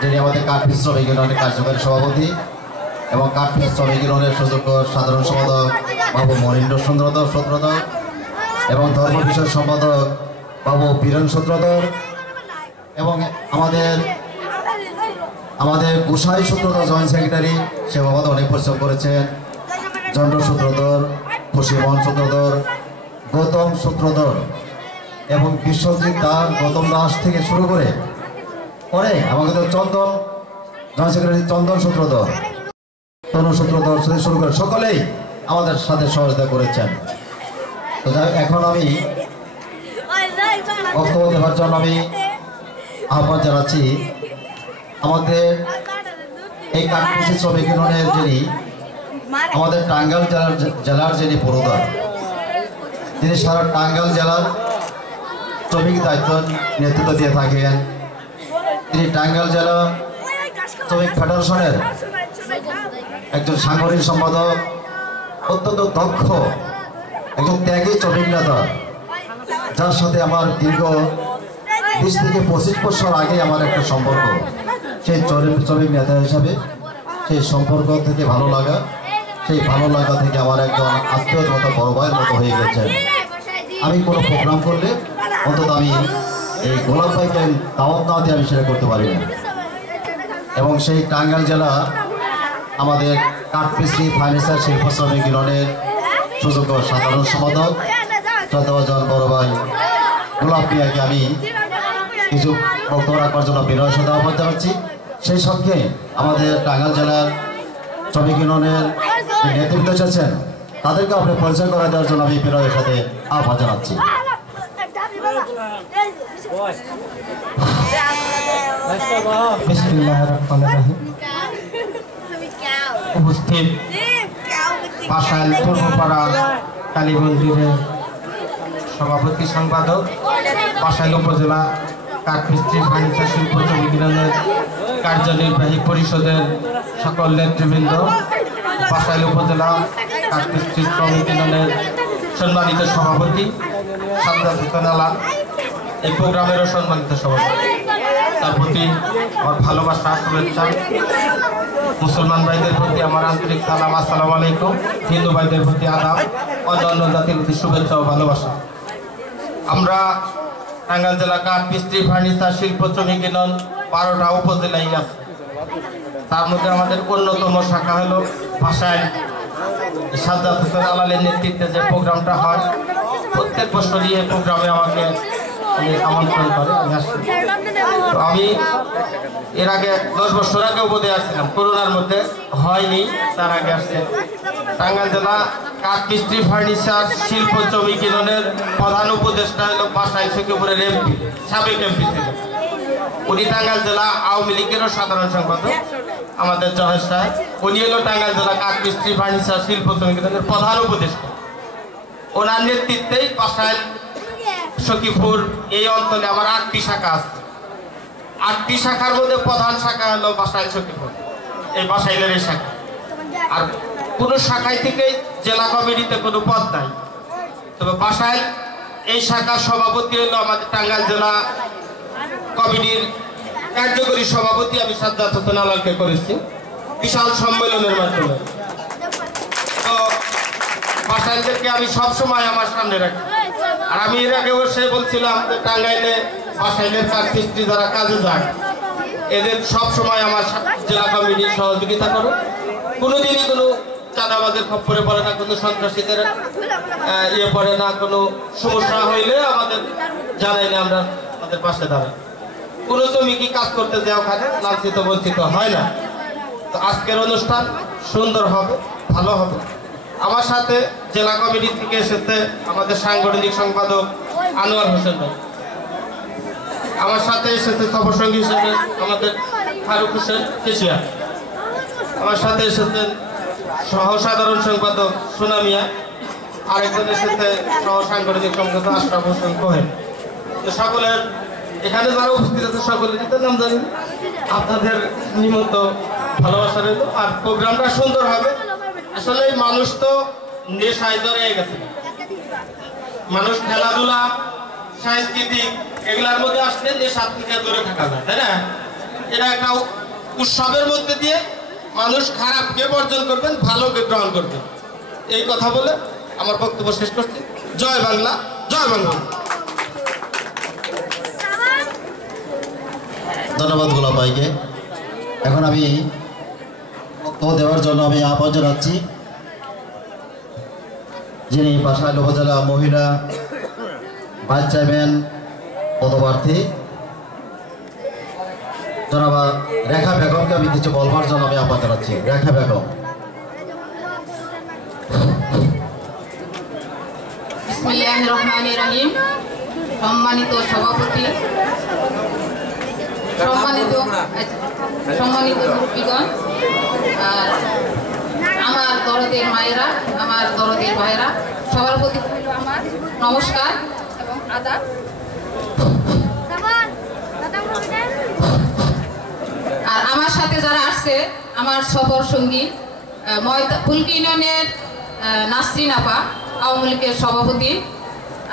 যিনি আমাদের কাঠপিস শ্রমিক ইউনিয়নের কার্যকরী সভাপতি, এবং কাঠপিস শ্রমিক ইউনিয়নের সুযোগ্য সাধারণ সম্পাদক বাবু মনীন্দ্র সূত্রধর, এবং ধর্ম বিষয় সম্পাদক বাবু বীরেন সূত্রধর, এবং আমাদের গোসাই সূত্রধর জয়েন্ট সেক্রেটারি, সে বাবদ অনেক পরিশ্রম করেছেন। চন্দ্র সূত্রধর, খুশিমোহন সূত্রধর, গৌতম সূত্রধর, এবং বিশ্বজিৎ দাস, গৌতম দাস থেকে শুরু করে পরে আমাদের চন্দন জয়েন্ট সেক্রেটারি চন্দন সূত্রধর, তনু সূত্রধর থেকে শুরু করে সকলেই আমাদের সাথে সহযোগিতা করেছেন। তো এখন আমি বক্তব্য দেওয়ার জন্য আমি আহ্বান জানাচ্ছি আমাদের এই কাঠপিস শ্রমিক ইউনিয়নের যিনি আমাদের টাঙ্গাইল জেলার যিনি পুরোধর, যিনি সারা টাঙ্গাইল জেলার শ্রমিক দায়িত্ব নেতৃত্ব দিয়ে থাকেন। তিনি টাঙ্গাইল জেলা শ্রমিক ফেডারেশনের একজন সাংগঠনিক সম্পাদক, অত্যন্ত দক্ষ একজন ত্যাগী শ্রমিক নেতা, যার সাথে আমার দীর্ঘ 20 থেকে 25 বছর আগে আমার একটা সম্পর্ক। সেই শ্রমিক নেতা হিসাবে সেই সম্পর্ক থেকে ভালো লাগা, সেই ভালো লাগা থেকে আমার একজন আত্মীয়র মতো বড় ভাইয়ের মতো হয়ে গেছেন। আমি কোনো প্রোগ্রাম করলে অন্তত আমি এই গোলাপ ভাইকে দাওয়াত না দিয়ে আমি সেটা করতে পারি না। এবং সেই টাঙ্গাইল জেলা আমাদের কাঠমিস্ত্রি ফার্নিচার শিল্প শ্রমিক ইউনিয়নের সুযোগ্য সাধারণ সম্পাদক শ্রদ্ধাভাজন বড় ভাই গোলাপ মিয়াকে আমি কিছু বক্তব্য রাখবার জন্য বিনয়ের সাথে আহ্বান জানাচ্ছি। সেই সঙ্গে আমাদের টাঙ্গাইল জেলার শ্রমিক ইউনিয়নের নেতৃত্ব এসেছেন, তাদেরকে আপনি পরিচয় করে দেওয়ার জন্য আমি বিনয়ের সাথে আহ্বান জানাচ্ছি। উপস্থিত পাশাইল পূর্বপাড়া কালী মন্দিরের সভাপতি সম্পাদক, পাশাইল উপজেলা কাঠমিস্ত্রি ফার্নিচার শিল্প শ্রমিক ইউনিয়নের কার্যনির্বাহী পরিষদের সকল নেতৃবৃন্দ, পাশাইল উপজেলা কাঠমিস্ত্রি শ্রমিক ইউনিয়নের সম্মানিত সভাপতি সাজ্জাদ হোসেন আলাল, এই প্রোগ্রামেরও সম্মানিত সভাপতি, তার প্রতি আমার ভালোবাসা শুভেচ্ছা। মুসলমান ভাইদের প্রতি আমার আন্তরিক সালাম, আসসালামু আলাইকুম। হিন্দু ভাইদের প্রতি আদাব, অন্যান্য জাতির প্রতি শুভেচ্ছা ও ভালোবাসা। আমরা টাঙ্গাইল জেলা কাঠমিস্ত্রি ফার্নিচার শিল্প শ্রমিক ইউনিয়ন 12টা উপজেলায় আছে। তার মধ্যে আমাদের অন্যতম শাখা হলো ভাষায় সাজ্জাদ হোসেন আলালের নেতৃত্বে যে প্রোগ্রামটা হয়, প্রত্যেক বছরই এই প্রোগ্রামে আমাকে আমন্ত্রণ করে। আমি এর আগে 10 বছর আগে বোধে আসছিলাম, করোনার মধ্যে হয়নি, তার আগে আসছে। টাঙ্গাইল জেলা কাঠমিস্ত্রি ফার্নিচার শিল্প শ্রমিক ইউনিয়নের প্রধান উপদেষ্টা হলো বাসাইল সখীপুরের এমপি, সাবেক এমপি ছিলেন উনি। টাঙ্গাইল জেলা আওয়ামী লীগেরও সাধারণ সম্পাদক আমাদের জহের সাহেব, উনি হলো টাঙ্গাইল জেলা কাঠমিস্ত্রি ফার্নিচার শিল্প শ্রমিক ইউনিয়নের প্রধান উপদেষ্টা। ওনার নেতৃত্বেই বাসাইল সখীপুর এই অঞ্চলে আমার 8টি শাখা আছে। 8টি শাখার মধ্যে প্রধান শাখা হলো বাসাইল সখীপুর, এই বাসাইলের এই শাখা। আর কোনো শাখায় থেকে জেলা কমিটিতে কোনো পদ নাই, তবে বাসাইল এই শাখার সভাপতি হলো আমাদের টাঙ্গাইল জেলা কমিটির কার্যকরী সভাপতি আমি সাজ্জাদ হোসেন আলালকে করেছি বিশাল সম্মেলনের মাধ্যমে। তো বাসাইলদেরকে আমি সবসময় আমার সামনে রাখি। আর আমি এর আগে বসে বলছিলাম যে টাঙ্গাইলে বাসাইলের কাঠমিস্ত্রি যারা কাজে যায় এদের সবসময় আমার জেলা কমিটি সহযোগিতা করো। কোনোদিনই কোনো চাঁদাবাজের খপ্পরে পড়ে না, কোনো সন্ত্রাসীদের ইয়ে পড়ে না, কোনো সমস্যা হইলে আমাদের জানাইলে আমরা আমাদের পাশে দাঁড়াই। কোনো শ্রমিকই কাজ করতে যায় ওখানে লাঞ্ছিত বঞ্চিত হয় না। তো আজকের অনুষ্ঠান সুন্দর হবে, ভালো হবে। আমার সাথে জেলা কমিটি থেকে এসেছে আমাদের সাংগঠনিক সম্পাদক আনোয়ার হোসেন ভাই, আমার সাথে এসেছে সভাসঙ্গী হিসেবে আমাদের ফারুক হোসেন কেশিয়া, আমার সাথে এসেছেন সহ সাধারণ সম্পাদক সোনা মিয়া, আরেকজন এসেছে সহ সাংগঠনিক সম্পাদক আশরাফ হোসেন কোহেন। তো সকলের এখানে যারা উপস্থিত আছে সকলের নাম জানি আপনাদের নিমন্ত্র ভালোবাসা রইল। আর প্রোগ্রামটা সুন্দর হবে। আসলে মানুষ তো নেশায় জড়িয়ে গেছে, মানুষ খেলাধুলা সাংস্কৃতিক এগুলার মধ্যে আসলে নেশা থেকে দূরে থাকা যায়, তাই না? এটা একটা উৎসবের মধ্যে দিয়ে মানুষ খারাপকে বর্জন করবেন, ভালোকে গ্রহণ করবেন। এই কথা বলে আমার বক্তব্য শেষ করছি। জয় বাংলা, জয় বাংলা। ধন্যবাদ গোলাপ ভাইকে। এখন আমি বক্তব্য দেওয়ার জন্য আমি আহ্বান জানাচ্ছি যিনি বাসাইল উপজেলা মহিলা ভাইস চেয়ারম্যান পদপ্রার্থী জনাবা রেখা বেগমকে আমি কিছু বলবার জন্য আমি আহ্বান জানাচ্ছি। রেখা বেগম। বিসমিল্লাহির রহমানির রহিম। সম্মানিত সভাপতি, সম্মানিত মুরব্বীগণ, আর আমার দরদের মায়েরা, আমার দরদের ভাইয়েরা, সবার প্রতি আমার নমস্কার এবং আদাব। আর আমার সাথে যারা আসছে আমার সফর সঙ্গী ফুলকি ইউনিয়নের নাসরিন আপা, আওয়ামী লীগের সভাপতি,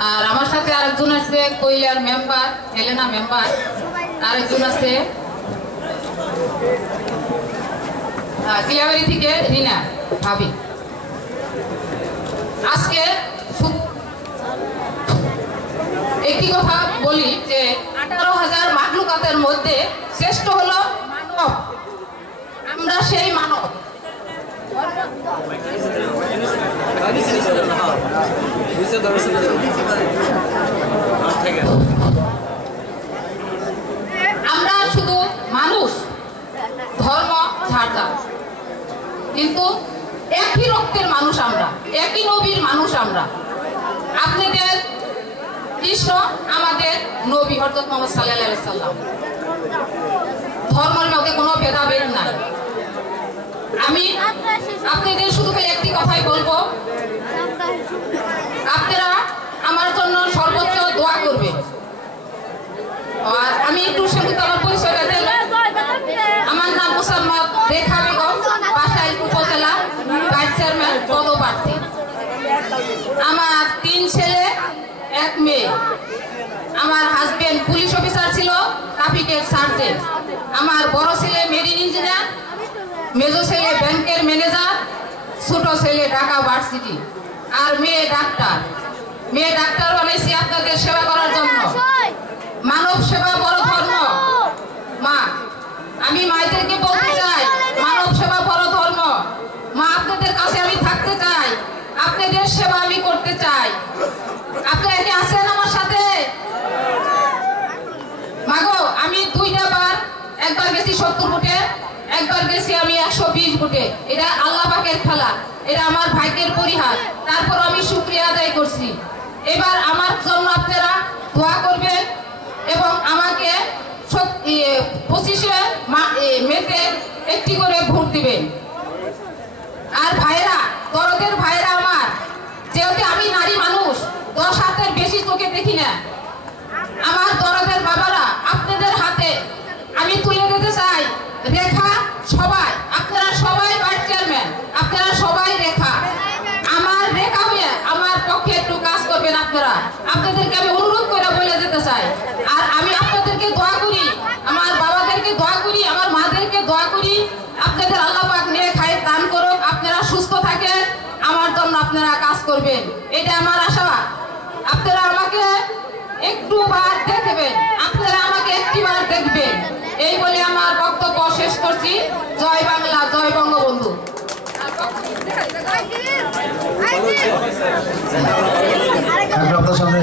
আর আমার সাথে আরেকজন আছে কৈলার মেম্বার হেলেনা মেম্বার, আরেকজন আছে কিলাবাড়ি থেকে রিনা ভাবি। আজকে একটি কথা বলি যে 18,000 মাখলুকাতের মধ্যে শ্রেষ্ঠ হলো মানব। আমরা সেই মানব। আমরা শুধু মানুষ, ধর্ম ঝাড়া, কিন্তু একই রক্তের মানুষ আমরা, একই নবীর মানুষ আমরা। আপনাদের কৃষ্ণ আমাদের নবী হযরত মুহাম্মদ সাল্লাল্লাহু আলাইহি সাল্লাম। ধর্মের মধ্যে কোনো ভেদাভেদ নাই। আমি আপনাদের শুধু একটি কথাই বলবো, আপনারা আমার জন্য সর্বোচ্চ দোয়া করবেন। আর আমি একটু সংক্ষিপ্ত আমার পরিচয়টা দেব। আমার নাম মুসাম্মদ রেখা বেগম, বাসাইল উপজেলা ভাইস চেয়ারম্যান পদপ্রার্থী। আমার 3 ছেলে 1 মেয়ে। আমার হাজবেন্ড পুলিশ অফিসার ছিল, ট্রাফিকের সার্জেন্ট। আমার বড় ছেলে মেরিন ইঞ্জিনিয়ার, মেজো ছেলে ব্যাংকের ম্যানেজার, ছোট ছেলে ঢাকা ভার্সিটি, আর মেয়ে ডাক্তার। মেয়ে ডাক্তার বানাইছি আপনাদের সেবা করার জন্য। মানব সেবা বড় ধর্ম। মা, আমি মায়েদেরকে বলতে চাই, মানব সেবা বড় ধর্ম। মা, আপনাদের কাছে আমি থাকতে চাই, আপনাদের সেবা আমি করতে চাই। আপনারা কি আছেন আমার সাথে? মাগো, আমি 2টা বার, একবার গেছি 70 ফুটে, একবার গেছি আমি 120 ফুটে। এটা আল্লাহ পাকের খেলা, এটা আমার ভাগ্যের পরিহার। তারপর আমি শুকরিয়া আদায় করছি। এবার আমার জন্য আপনারা দোয়া করবেন এবং আমাকে 25শে মেতে একটি করে ভোট দিবেন। আর ভাইরা, দরদের ভাইরা আমার, যেহেতু আমি নারী মানুষ, 10 হাতের বেশি চোখে দেখি না, আমার দরদের বাবারা, আপনাদের হাতে আমি তুলে দিতে চাই রেখা। সবাই আপনারা সবাই ভাইস চেয়ারম্যান, আপনারা সবাই রেখা। আমার রেখা হয়ে আমার পক্ষে একটু কাজ করবেন আপনারা। আপনাদেরকে আমি অনুরোধ করে বলে যেতে চাই। আর আমি আপনাদেরকে দোয়া করি, আমার বাবাদেরকে দোয়া করি, আমার মাদেরকে দোয়া করি, আপনাদের আল্লাহ পাক নেক হায়াত দান করুক, আপনারা সুস্থ থাকেন, আমার জন্য আপনারা কাজ করবেন, এটা আমার আশা। আপনারা আমাকে একটু বার দেখবেন, আপনারা আমাকে একটিবার দেখবেন। এই বলে আমার বক্তব্য শেষ করছি। জয় বাংলা, জয় বঙ্গবন্ধু। আপনার সামনে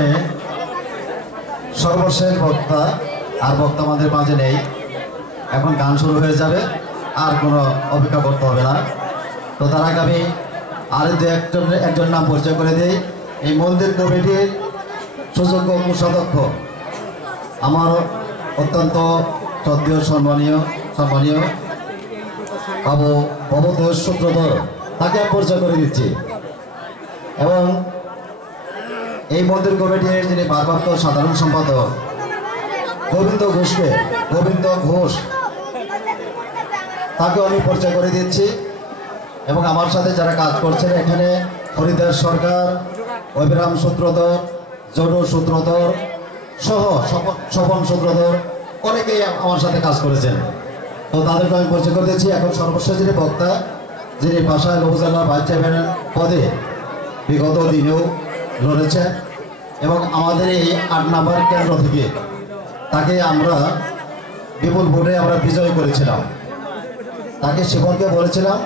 সর্বশেষ বক্তা, আর বক্তা আমাদের মাঝে নেই। এখন গান শুরু হয়ে যাবে, আর কোনো অপেক্ষা করতে হবে না। তো তার আগে আমি আর একজন নাম পরিচয় করে দিই। এই মন্দির কমিটির সুযোগ্য কোষাধ্যক্ষ, আমার অত্যন্ত শ্রদ্ধেয় সম্মানীয় বাবু ভবতোষ সূত্রধর, তাকে পরিচয় করে দিচ্ছি। এবং এই মন্দির কমিটির যিনি ভারপ্রাপ্ত সাধারণ সম্পাদক গোবিন্দ ঘোষ, তাকে আমি পরিচয় করে দিচ্ছি। এবং আমার সাথে যারা কাজ করছেন এখানে হরিদাস সরকার, অভিরাম সূত্রধর, জনু সূত্রধর সহ স্বপন সূত্রধর, অনেকেই আমার সাথে কাজ করেছেন। তো তাদেরকে আমি পরিচয় করে দিচ্ছি। এখন সর্বশেষ যিনি বক্তা, যিনি বাসাইল উপজেলা ভাইস চেয়ারম্যান পদে বিগত দিনেও লড়েছেন এবং আমাদের এই ৮ নম্বর কেন্দ্র থেকে তাকে আমরা বিপুল ভোটে আমরা বিজয় করেছিলাম। তাকে শিবনকে বলেছিলাম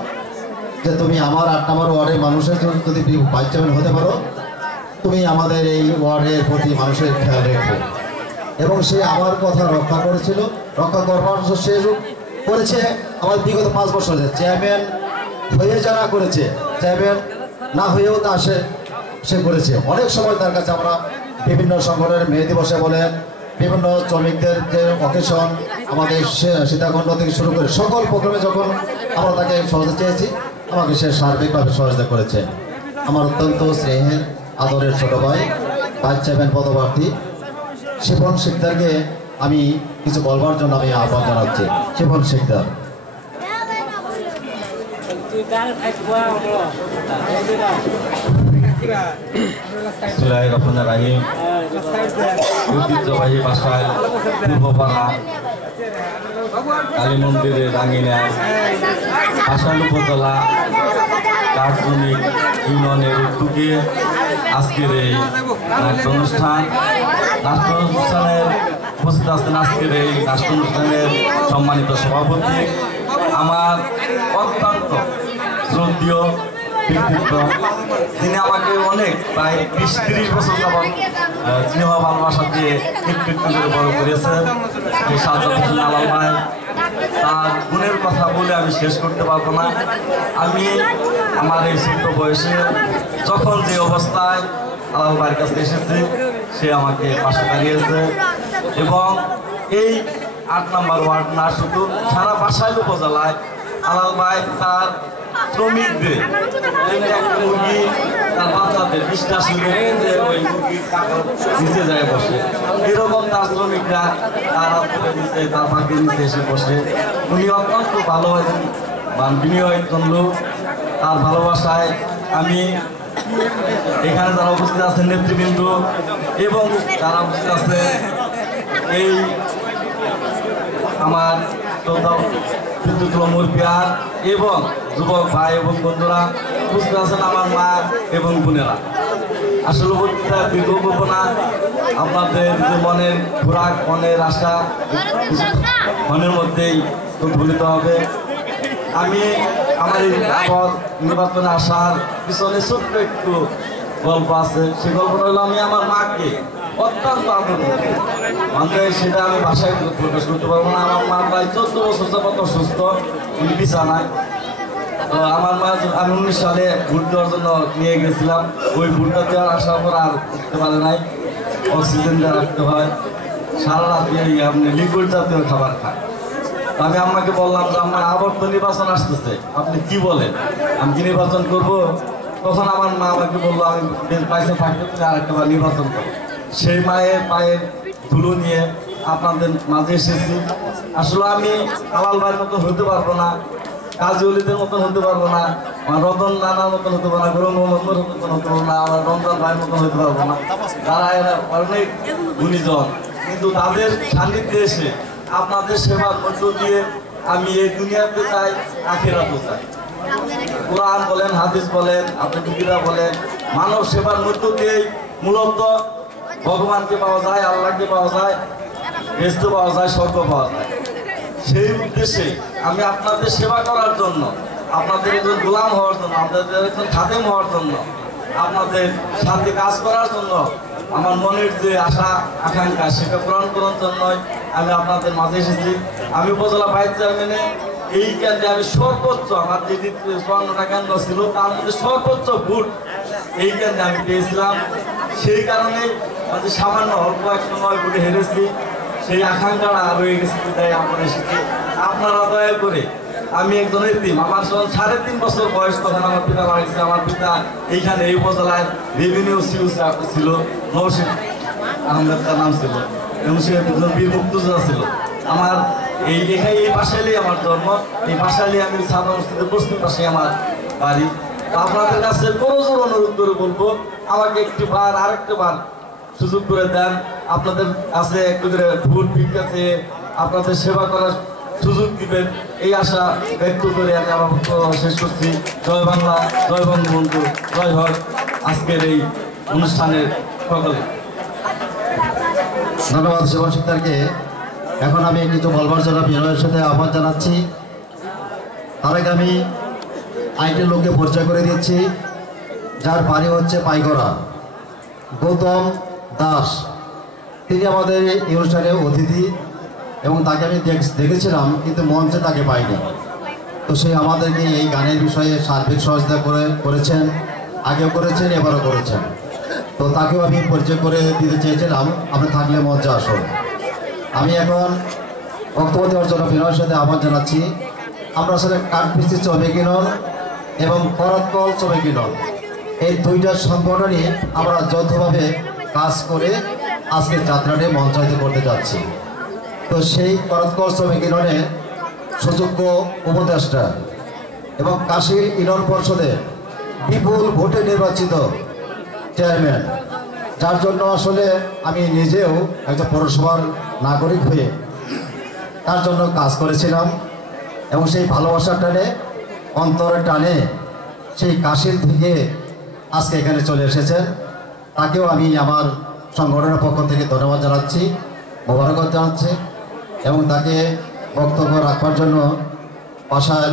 যে তুমি আমার ৮ নম্বর ওয়ার্ডের মানুষের জন্য যদি ভাইস চেয়ারম্যান হতে পারো, তুমি আমাদের এই ওয়ার্ডের প্রতি মানুষের খেয়াল রেখো। এবং সে আমার কথা রক্ষা করেছিল, রক্ষা করবার সে করেছে। আমার বিগত 5 বছর চেয়ারম্যান হয়ে যারা করেছে, চেয়ারম্যান না হয়েও তা সে করেছে। অনেক সময় তার কাছে আমরা বিভিন্ন সংগঠনের মে দিবসে বলেন, বিভিন্ন শ্রমিকদের যে অকেশন, আমাদের সীতাকুণ্ড থেকে শুরু করে সকল প্রোগ্রামে যখন আমরা তাকে সহযোগিতা চেয়েছি, আমাকে সে সার্বিকভাবে সহযোগিতা করেছে। আমার অত্যন্ত স্নেহের আদরের ছোট ভাই ভাইস চেয়ারম্যান পদপ্রার্থী শিপন শিকদারকে আমি কিছু বলবার জন্য আমি আহ্বান জানাচ্ছি। শিপন শিকদার। ঐতিহ্যবাহী বাসাইল পূর্বপাড়া কালী মন্দিরের রাঙ্গিনায় বাসাইল উপজেলা কাঠজমি ইউনিয়নের উদ্যোগে আজকের এই অনুষ্ঠান রাষ্ট্রানুষ্ঠানের উপস্থিত আছেন। আজকের এই রাষ্ট্রানুষ্ঠানের সম্মানিত সভাপতি, আমার অত্যন্ত শ্রদ্ধেয় ব্যক্তিত্ব, তিনি আমাকে অনেক প্রায় 20-30 বছর যাবৎ স্নেহ ভালোবাসা দিয়ে নেতৃত্ব করে বড় করেছেন এই সাজ্জাদ হোসেন আলাল ভাই। তার গুণের কথা বলে আমি শেষ করতে পারবো না। আমি আমার এই ছোট্ট বয়সে যখন যে অবস্থায় আলাল ভাইয়ের কাছে এসেছি, সে আমাকে পাশে দাঁড়িয়েছে এবং এই ৮ নম্বর ওয়ার্ড না শুধু সারা বাসাইল উপজেলায় আলাল ভাই তার শ্রমিকদের মুরগি তার বাচ্চাদের বিশ্বাস যে ওই মুরগির নিচে যায় বসে, এরকম তার শ্রমিকরা তার নিচে তার ফাঁকে নিচে এসে বসে। উনি অত্যন্ত ভালোবাসেন বিনিয়োগ লোক। তার ভালোবাসায় আমি এখানে যারা উপস্থিত আছেন নেতৃবৃন্দ এবং যারা উপস্থিত আছে এই আমার মুরব্বিয়ার এবং যুবক ভাই এবং বন্ধুরা উপস্থিত আছেন, আমার মা এবং বোনেরা। আসলে দীর্ঘ করবো না, আপনাদের যে মনের খোরাক, মনের আশা মনের মধ্যেই উদ্ভূত হবে। আমি আমার এই নির্বাচনে আসার পিছনে ছোট্ট একটু গল্প আছে। সেই গল্পটা হলো আমি আমার মাকে অত্যন্ত আদর করি। সেটা আমি ভাষায় প্রকাশ করতে পারবো না। আমার মা প্রায় 14 বছর যাবত অসুস্থ, উনি বিছানায়। তো আমার মা আমি 19 সালে ভোট দেওয়ার জন্য নিয়ে গেছিলাম। ওই ভোটটা দেওয়ার আসার পর আর উঠতে পারে নাই, অক্সিজেন দেওয়া রাখতে হয়, সারা রাতে আপনি লিকুইড জাতীয় খাবার খায়। আমি আম্মাকে বললাম যে আম্মা আবার তো নির্বাচন আসতেছে, আপনি কি বলেন, আমি কি নির্বাচন করবো? তখন আমার মা আমাকে বললো আমি পাইসে থাকতে তুমি আরেকটা বার নির্বাচন করো। সেই মায়ের পায়ের ধুলো নিয়ে আপনাদের মাঝে এসেছি। আসলে আমি আলাল ভাইয়ের মতো হতে পারবো না, কাজী অলিদের মতন হতে পারবো না, আমার রতন নানার মতন হতে পারবো না, গরম মোহাম্মদের মতন হতে পারবো না, আমার রমজান ভাইয়ের মতন হতে পারবো না। তারা এরা অনেক গুণীজন, কিন্তু তাদের সান্নিধ্যে এসে আপনাদের সেবার মধ্য দিয়ে আমি এই দুনিয়াতে চাই, আখিরাতে চাই। কোরআন বলেন, হাদিস বলেন, আপনি বিকিরা বলেন, মানব সেবার মধ্য দিয়েই মূলত ভগবানকে পাওয়া যায়, আল্লাহকে পাওয়া যায়, বেহেশত পাওয়া যায়, স্বর্গ পাওয়া যায়। সেই উদ্দেশ্যে আমি আপনাদের সেবা করার জন্য, আপনাদের একজন গোলাম হওয়ার জন্য, আপনাদের একজন খাদেম হওয়ার জন্য, আপনাদের সাথে কাজ করার জন্য, আমার মনের যে আশা আকাঙ্ক্ষা সেটা পূরণ করার জন্যই আমি আপনাদের মাঝে এসেছি। আমি উপজেলা ভাইস চেয়ারম্যানে এই কেন্দ্রে আমি সর্বোচ্চ, আমার যে 54টা কেন্দ্র ছিল তার মধ্যে সর্বোচ্চ ভোট এই কেন্দ্রে আমি পেয়েছিলাম। সেই কারণে সামান্য অল্প এক সময় ভোটে হেরেছি, সেই আকাঙ্ক্ষাটা রয়ে গেছে, তাই আমরা এসেছি। আপনারা দয়া করে আমি একজন এতিম। আমার 3.5 বছর বয়স তখন আমার পিতা মারা গেছে। আমার পিতা এইখানে এই উপজেলায় রেভিনিউ ছিল, নওশীদ আহমেদ তার নাম ছিল, এবং সে একজন বীর মুক্তিযোদ্ধা ছিল। আমার এই বাসাইলেই আমার জন্ম। এই বাসাইলেই আমি ছাত্র মসজিদের পশ্চিম পাশে আমার বাড়ি। আপনাদের কাছে প্রয়োজন অনুরোধ করে বলবো, আমাকে আরেকটা বার সুযোগ করে দেন। আপনাদের কাছে একটু করে ভোট ভিক্ষাতে আপনাদের সেবা করার সুযোগ দিবেন, এই আশা ব্যক্ত করে আমি আমার বক্তব্য শেষ করছি। জয় বাংলা, জয় বঙ্গবন্ধু, জয় হোক আজকের এই অনুষ্ঠানের সকলে। ধন্যবাদ শিবন শিকদারকে। এখন আমি কিছু বলবার জন্য বিনয়ের সাথে আহ্বান জানাচ্ছি। তার আগে আমি আইটের লোককে পরিচয় করে দিচ্ছি, যার বাড়ি হচ্ছে পাইগড়া, গৌতম দাস। তিনি আমাদের এই অনুষ্ঠানে অতিথি, এবং তাকে আমি দেখেছিলাম কিন্তু মঞ্চে তাকে পাইনি। তো সে আমাদেরকে এই গানের বিষয়ে সার্বিক সহযোগিতা করেছেন, আগেও করেছেন, এবারও করেছেন। তো তাকেও আমি পরিচয় করে দিতে চেয়েছিলাম, আপনি থাকলে মঞ্চে আসুন। আমি এখন বক্তব্য দেওয়ার জন্য বিনয়ের সাথে আহ্বান জানাচ্ছি। আমরা আসলে কাঠমিস্ত্রি শ্রমিক ইউনিয়ন এবং করতকল শ্রমিক ইউনিয়ন, এই দুইটার সংগঠনই আমরা যৌথভাবে কাজ করে আজকের যাত্রাটি মঞ্চায়িত করতে যাচ্ছি। তো সেই করতকল শ্রমিক ইউনিয়নের সুযোগ্য উপদেষ্টা এবং কাশীর ইউনিয়ন পরিষদের বিপুল ভোটে নির্বাচিত চেয়ারম্যান, যার জন্য আসলে আমি নিজেও একজন পৌরসভার নাগরিক হয়ে তার জন্য কাজ করেছিলাম, এবং সেই ভালোবাসার টানে, অন্তরের টানে সেই কাশীর থেকে আজকে এখানে চলে এসেছেন। তাকেও আমি আমার সংগঠনের পক্ষ থেকে ধন্যবাদ জানাচ্ছি, মোবারকবাদ জানাচ্ছি, এবং তাকে বক্তব্য রাখবার জন্য পাশাল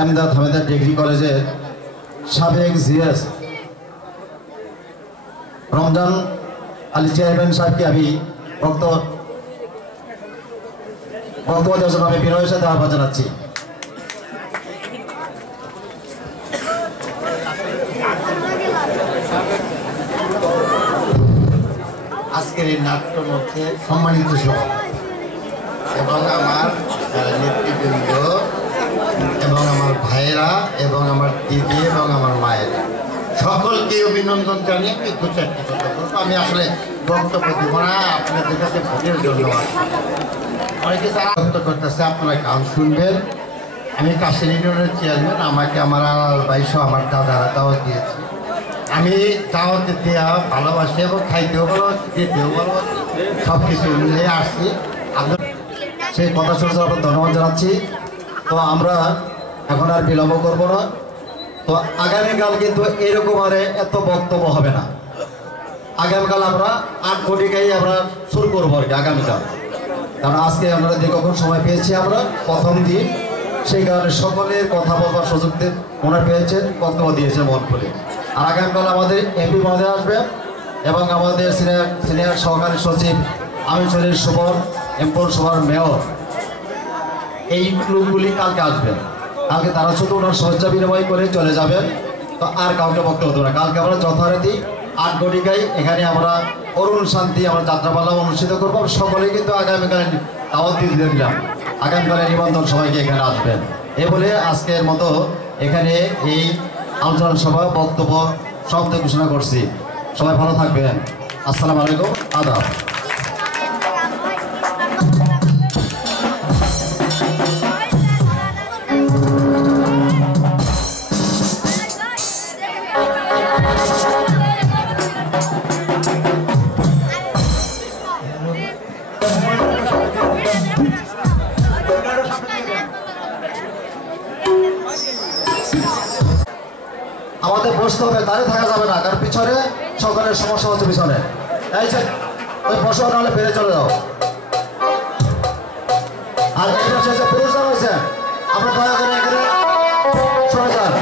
এমদাদ হামিদা ডিগ্রি কলেজের সাবেক জিএস রমজান আলী চেয়ারম্যান সাহেবকে আমি বক্তব্য দেওয়ার জন্য আমি বিনয়ের সাথে আহ্বান জানাচ্ছি। আজকের এই নাট্য মধ্যে সম্মানিত সভা এবং আমার নেতৃবৃন্দ এবং আমার ভাইয়েরা এবং আমার দিদি এবং আমার মায়েরা, সকলকে অভিনন্দন জানিয়ে আমি 2-4টি কথা বলবো। আমি আসলে বক্তব্য দেবো না, আপনাদের কাছে ভোটের জন্য অনেকে তারা ব্যক্ত করতেছে, আপনারা গান শুনবেন। আমি কাশীর ইউনিয়নের চেয়ারম্যান, আমাকে আমার আলাল ভাইসহ আমার দাদারা দাওয়াত দিয়েছে। আমি দাওয়াতে দেওয়া ভালোবাসি এবং খাইতেও ভালোবাসি, যেতেও ভালোবাসি, সব কিছু মিলিয়ে আসছি। সেই কথা শুনে আপনার ধন্যবাদ জানাচ্ছি। তো আমরা এখন আর বিলম্ব করব না। তো আগামীকাল কিন্তু এরকম আর এত বক্তব্য হবে না। আগামীকাল আমরা 8 কোটিকেই আমরা শুরু করবো আর কি আগামীকাল, কারণ আজকে আমরা দীর্ঘক্ষণ সময় পেয়েছি, আমরা প্রথম দিন, সেই কারণে সকলের কথা বলবার সুযোগ মনে পেয়েছেন, বক্তব্য দিয়েছে মন খুলে। আর আগামীকাল আমাদের এমপি মহোদয় আসবে এবং আমাদের সিনিয়র সহকারী সচিব আমিন শরীর সুবল, এমপোর সভার মেয়র, এই লোকগুলি কালকে আসবেন। কালকে তারা শুধু ওনার সজ্জা বিনিময় করে চলে যাবেন, তো আর কাউকে বক্তব্য দেবো না। কালকে আমরা যথারীতি 8 ঘটিকায় এখানে আমরা অরুণ শান্তি আমরা যাত্রাপালা অনুষ্ঠিত করবো। সকলেই কিন্তু আগামীকালে দাওয়াত দিয়ে দিলাম, আগামীকালে নিবন্ধন সবাইকে এখানে আসবেন। এ বলে আজকের মতো এখানে এই আলোচনা সভা বক্তব্য সমাপ্ত ঘোষণা করছি। সবাই ভালো থাকবেন। আসসালামু আলাইকুম, আদাব। আমাদের বসতে হবে, দাঁড়িয়ে থাকা যাবে না, কারণ পিছনে সকলের সমস্যা হচ্ছে। পিছনে এই যে ওই বসো, নাহলে বেড়ে চলে যাও। আর এই পাশে যে পুরুষরা রয়েছে, আমরা দয়া করে এখানে সরে যান।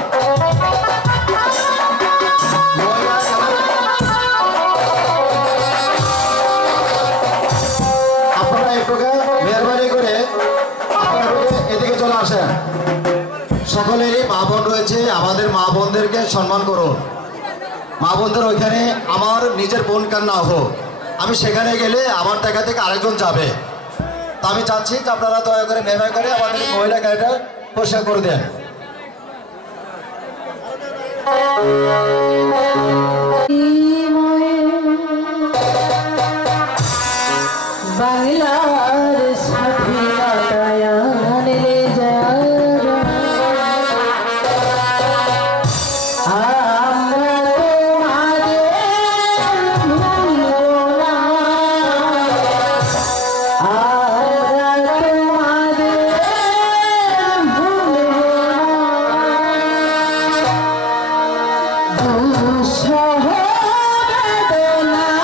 আপনারা একটুকে মেহরবানি করে আপনারা এদিকে চলে আসেন। সকলেরই মা বোন রয়েছে, আমাদের মা বোনদেরকে সম্মান করুন। মা বোনদের ওইখানে আমার নিজের বোন কার না হোক, আমি সেখানে গেলে আমার জায়গা থেকে আরেকজন যাবে। তা আমি চাচ্ছি যে আপনারা দয়া করে মেহরবানি করে আমাদের মহিলা গাড়িটা পরিষ্কার করে দেন। বাংলার স্বাধীনতায় আনলে যারা আমরা তোমাদের ভুলব না, আমরা তোমাদের ভুলব না। দুঃসহ বেদনায়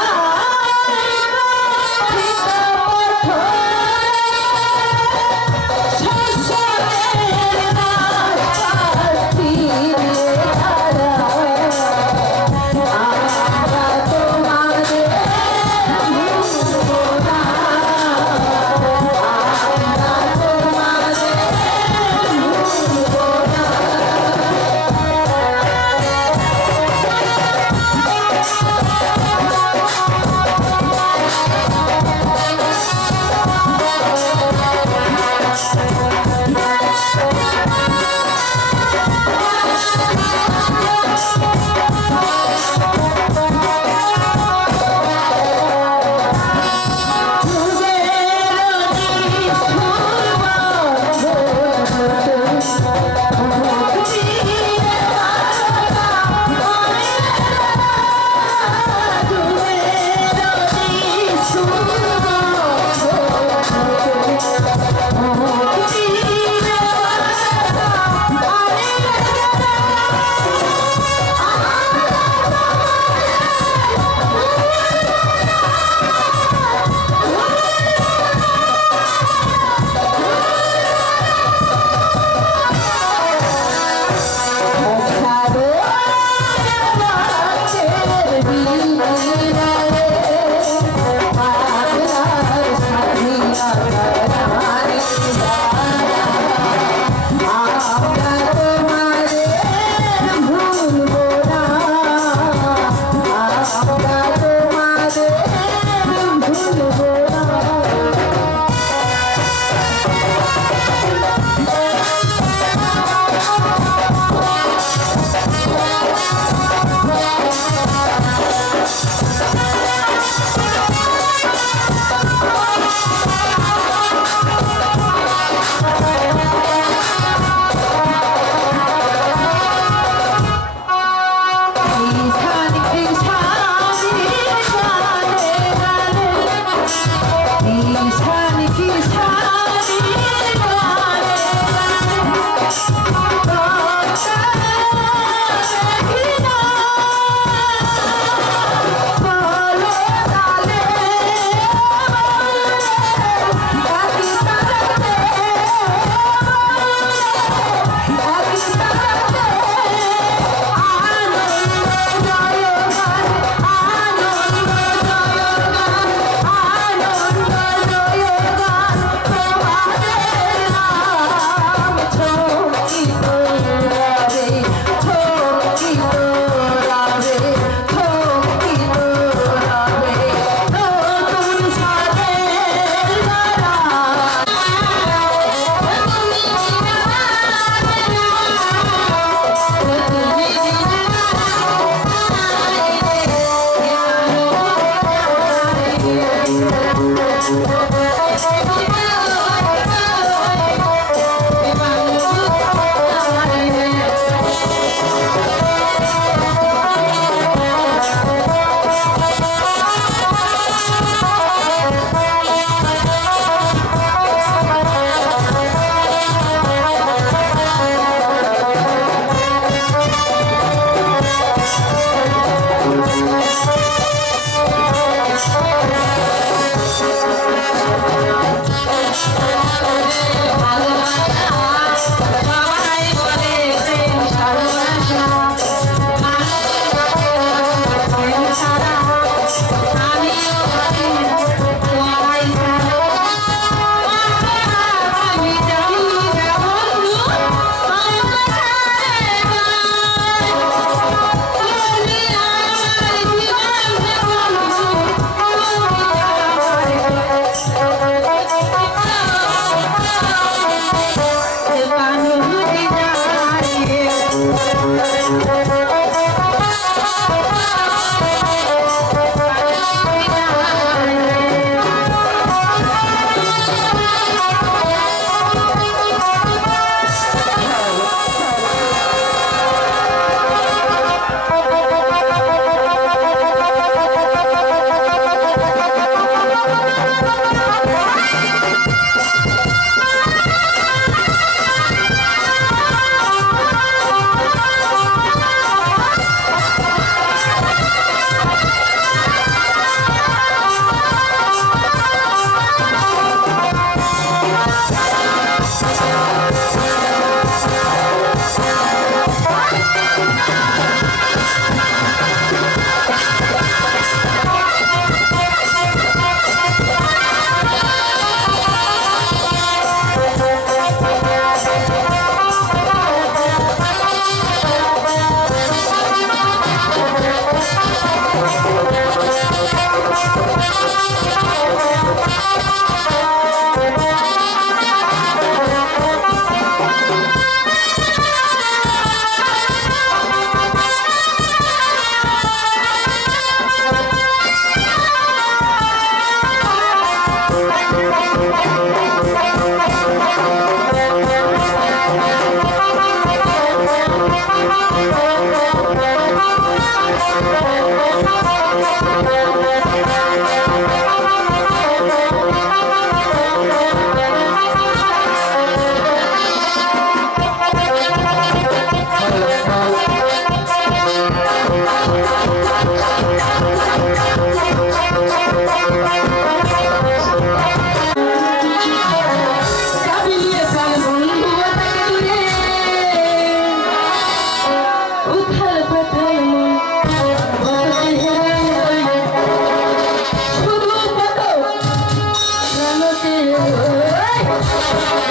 Thank you.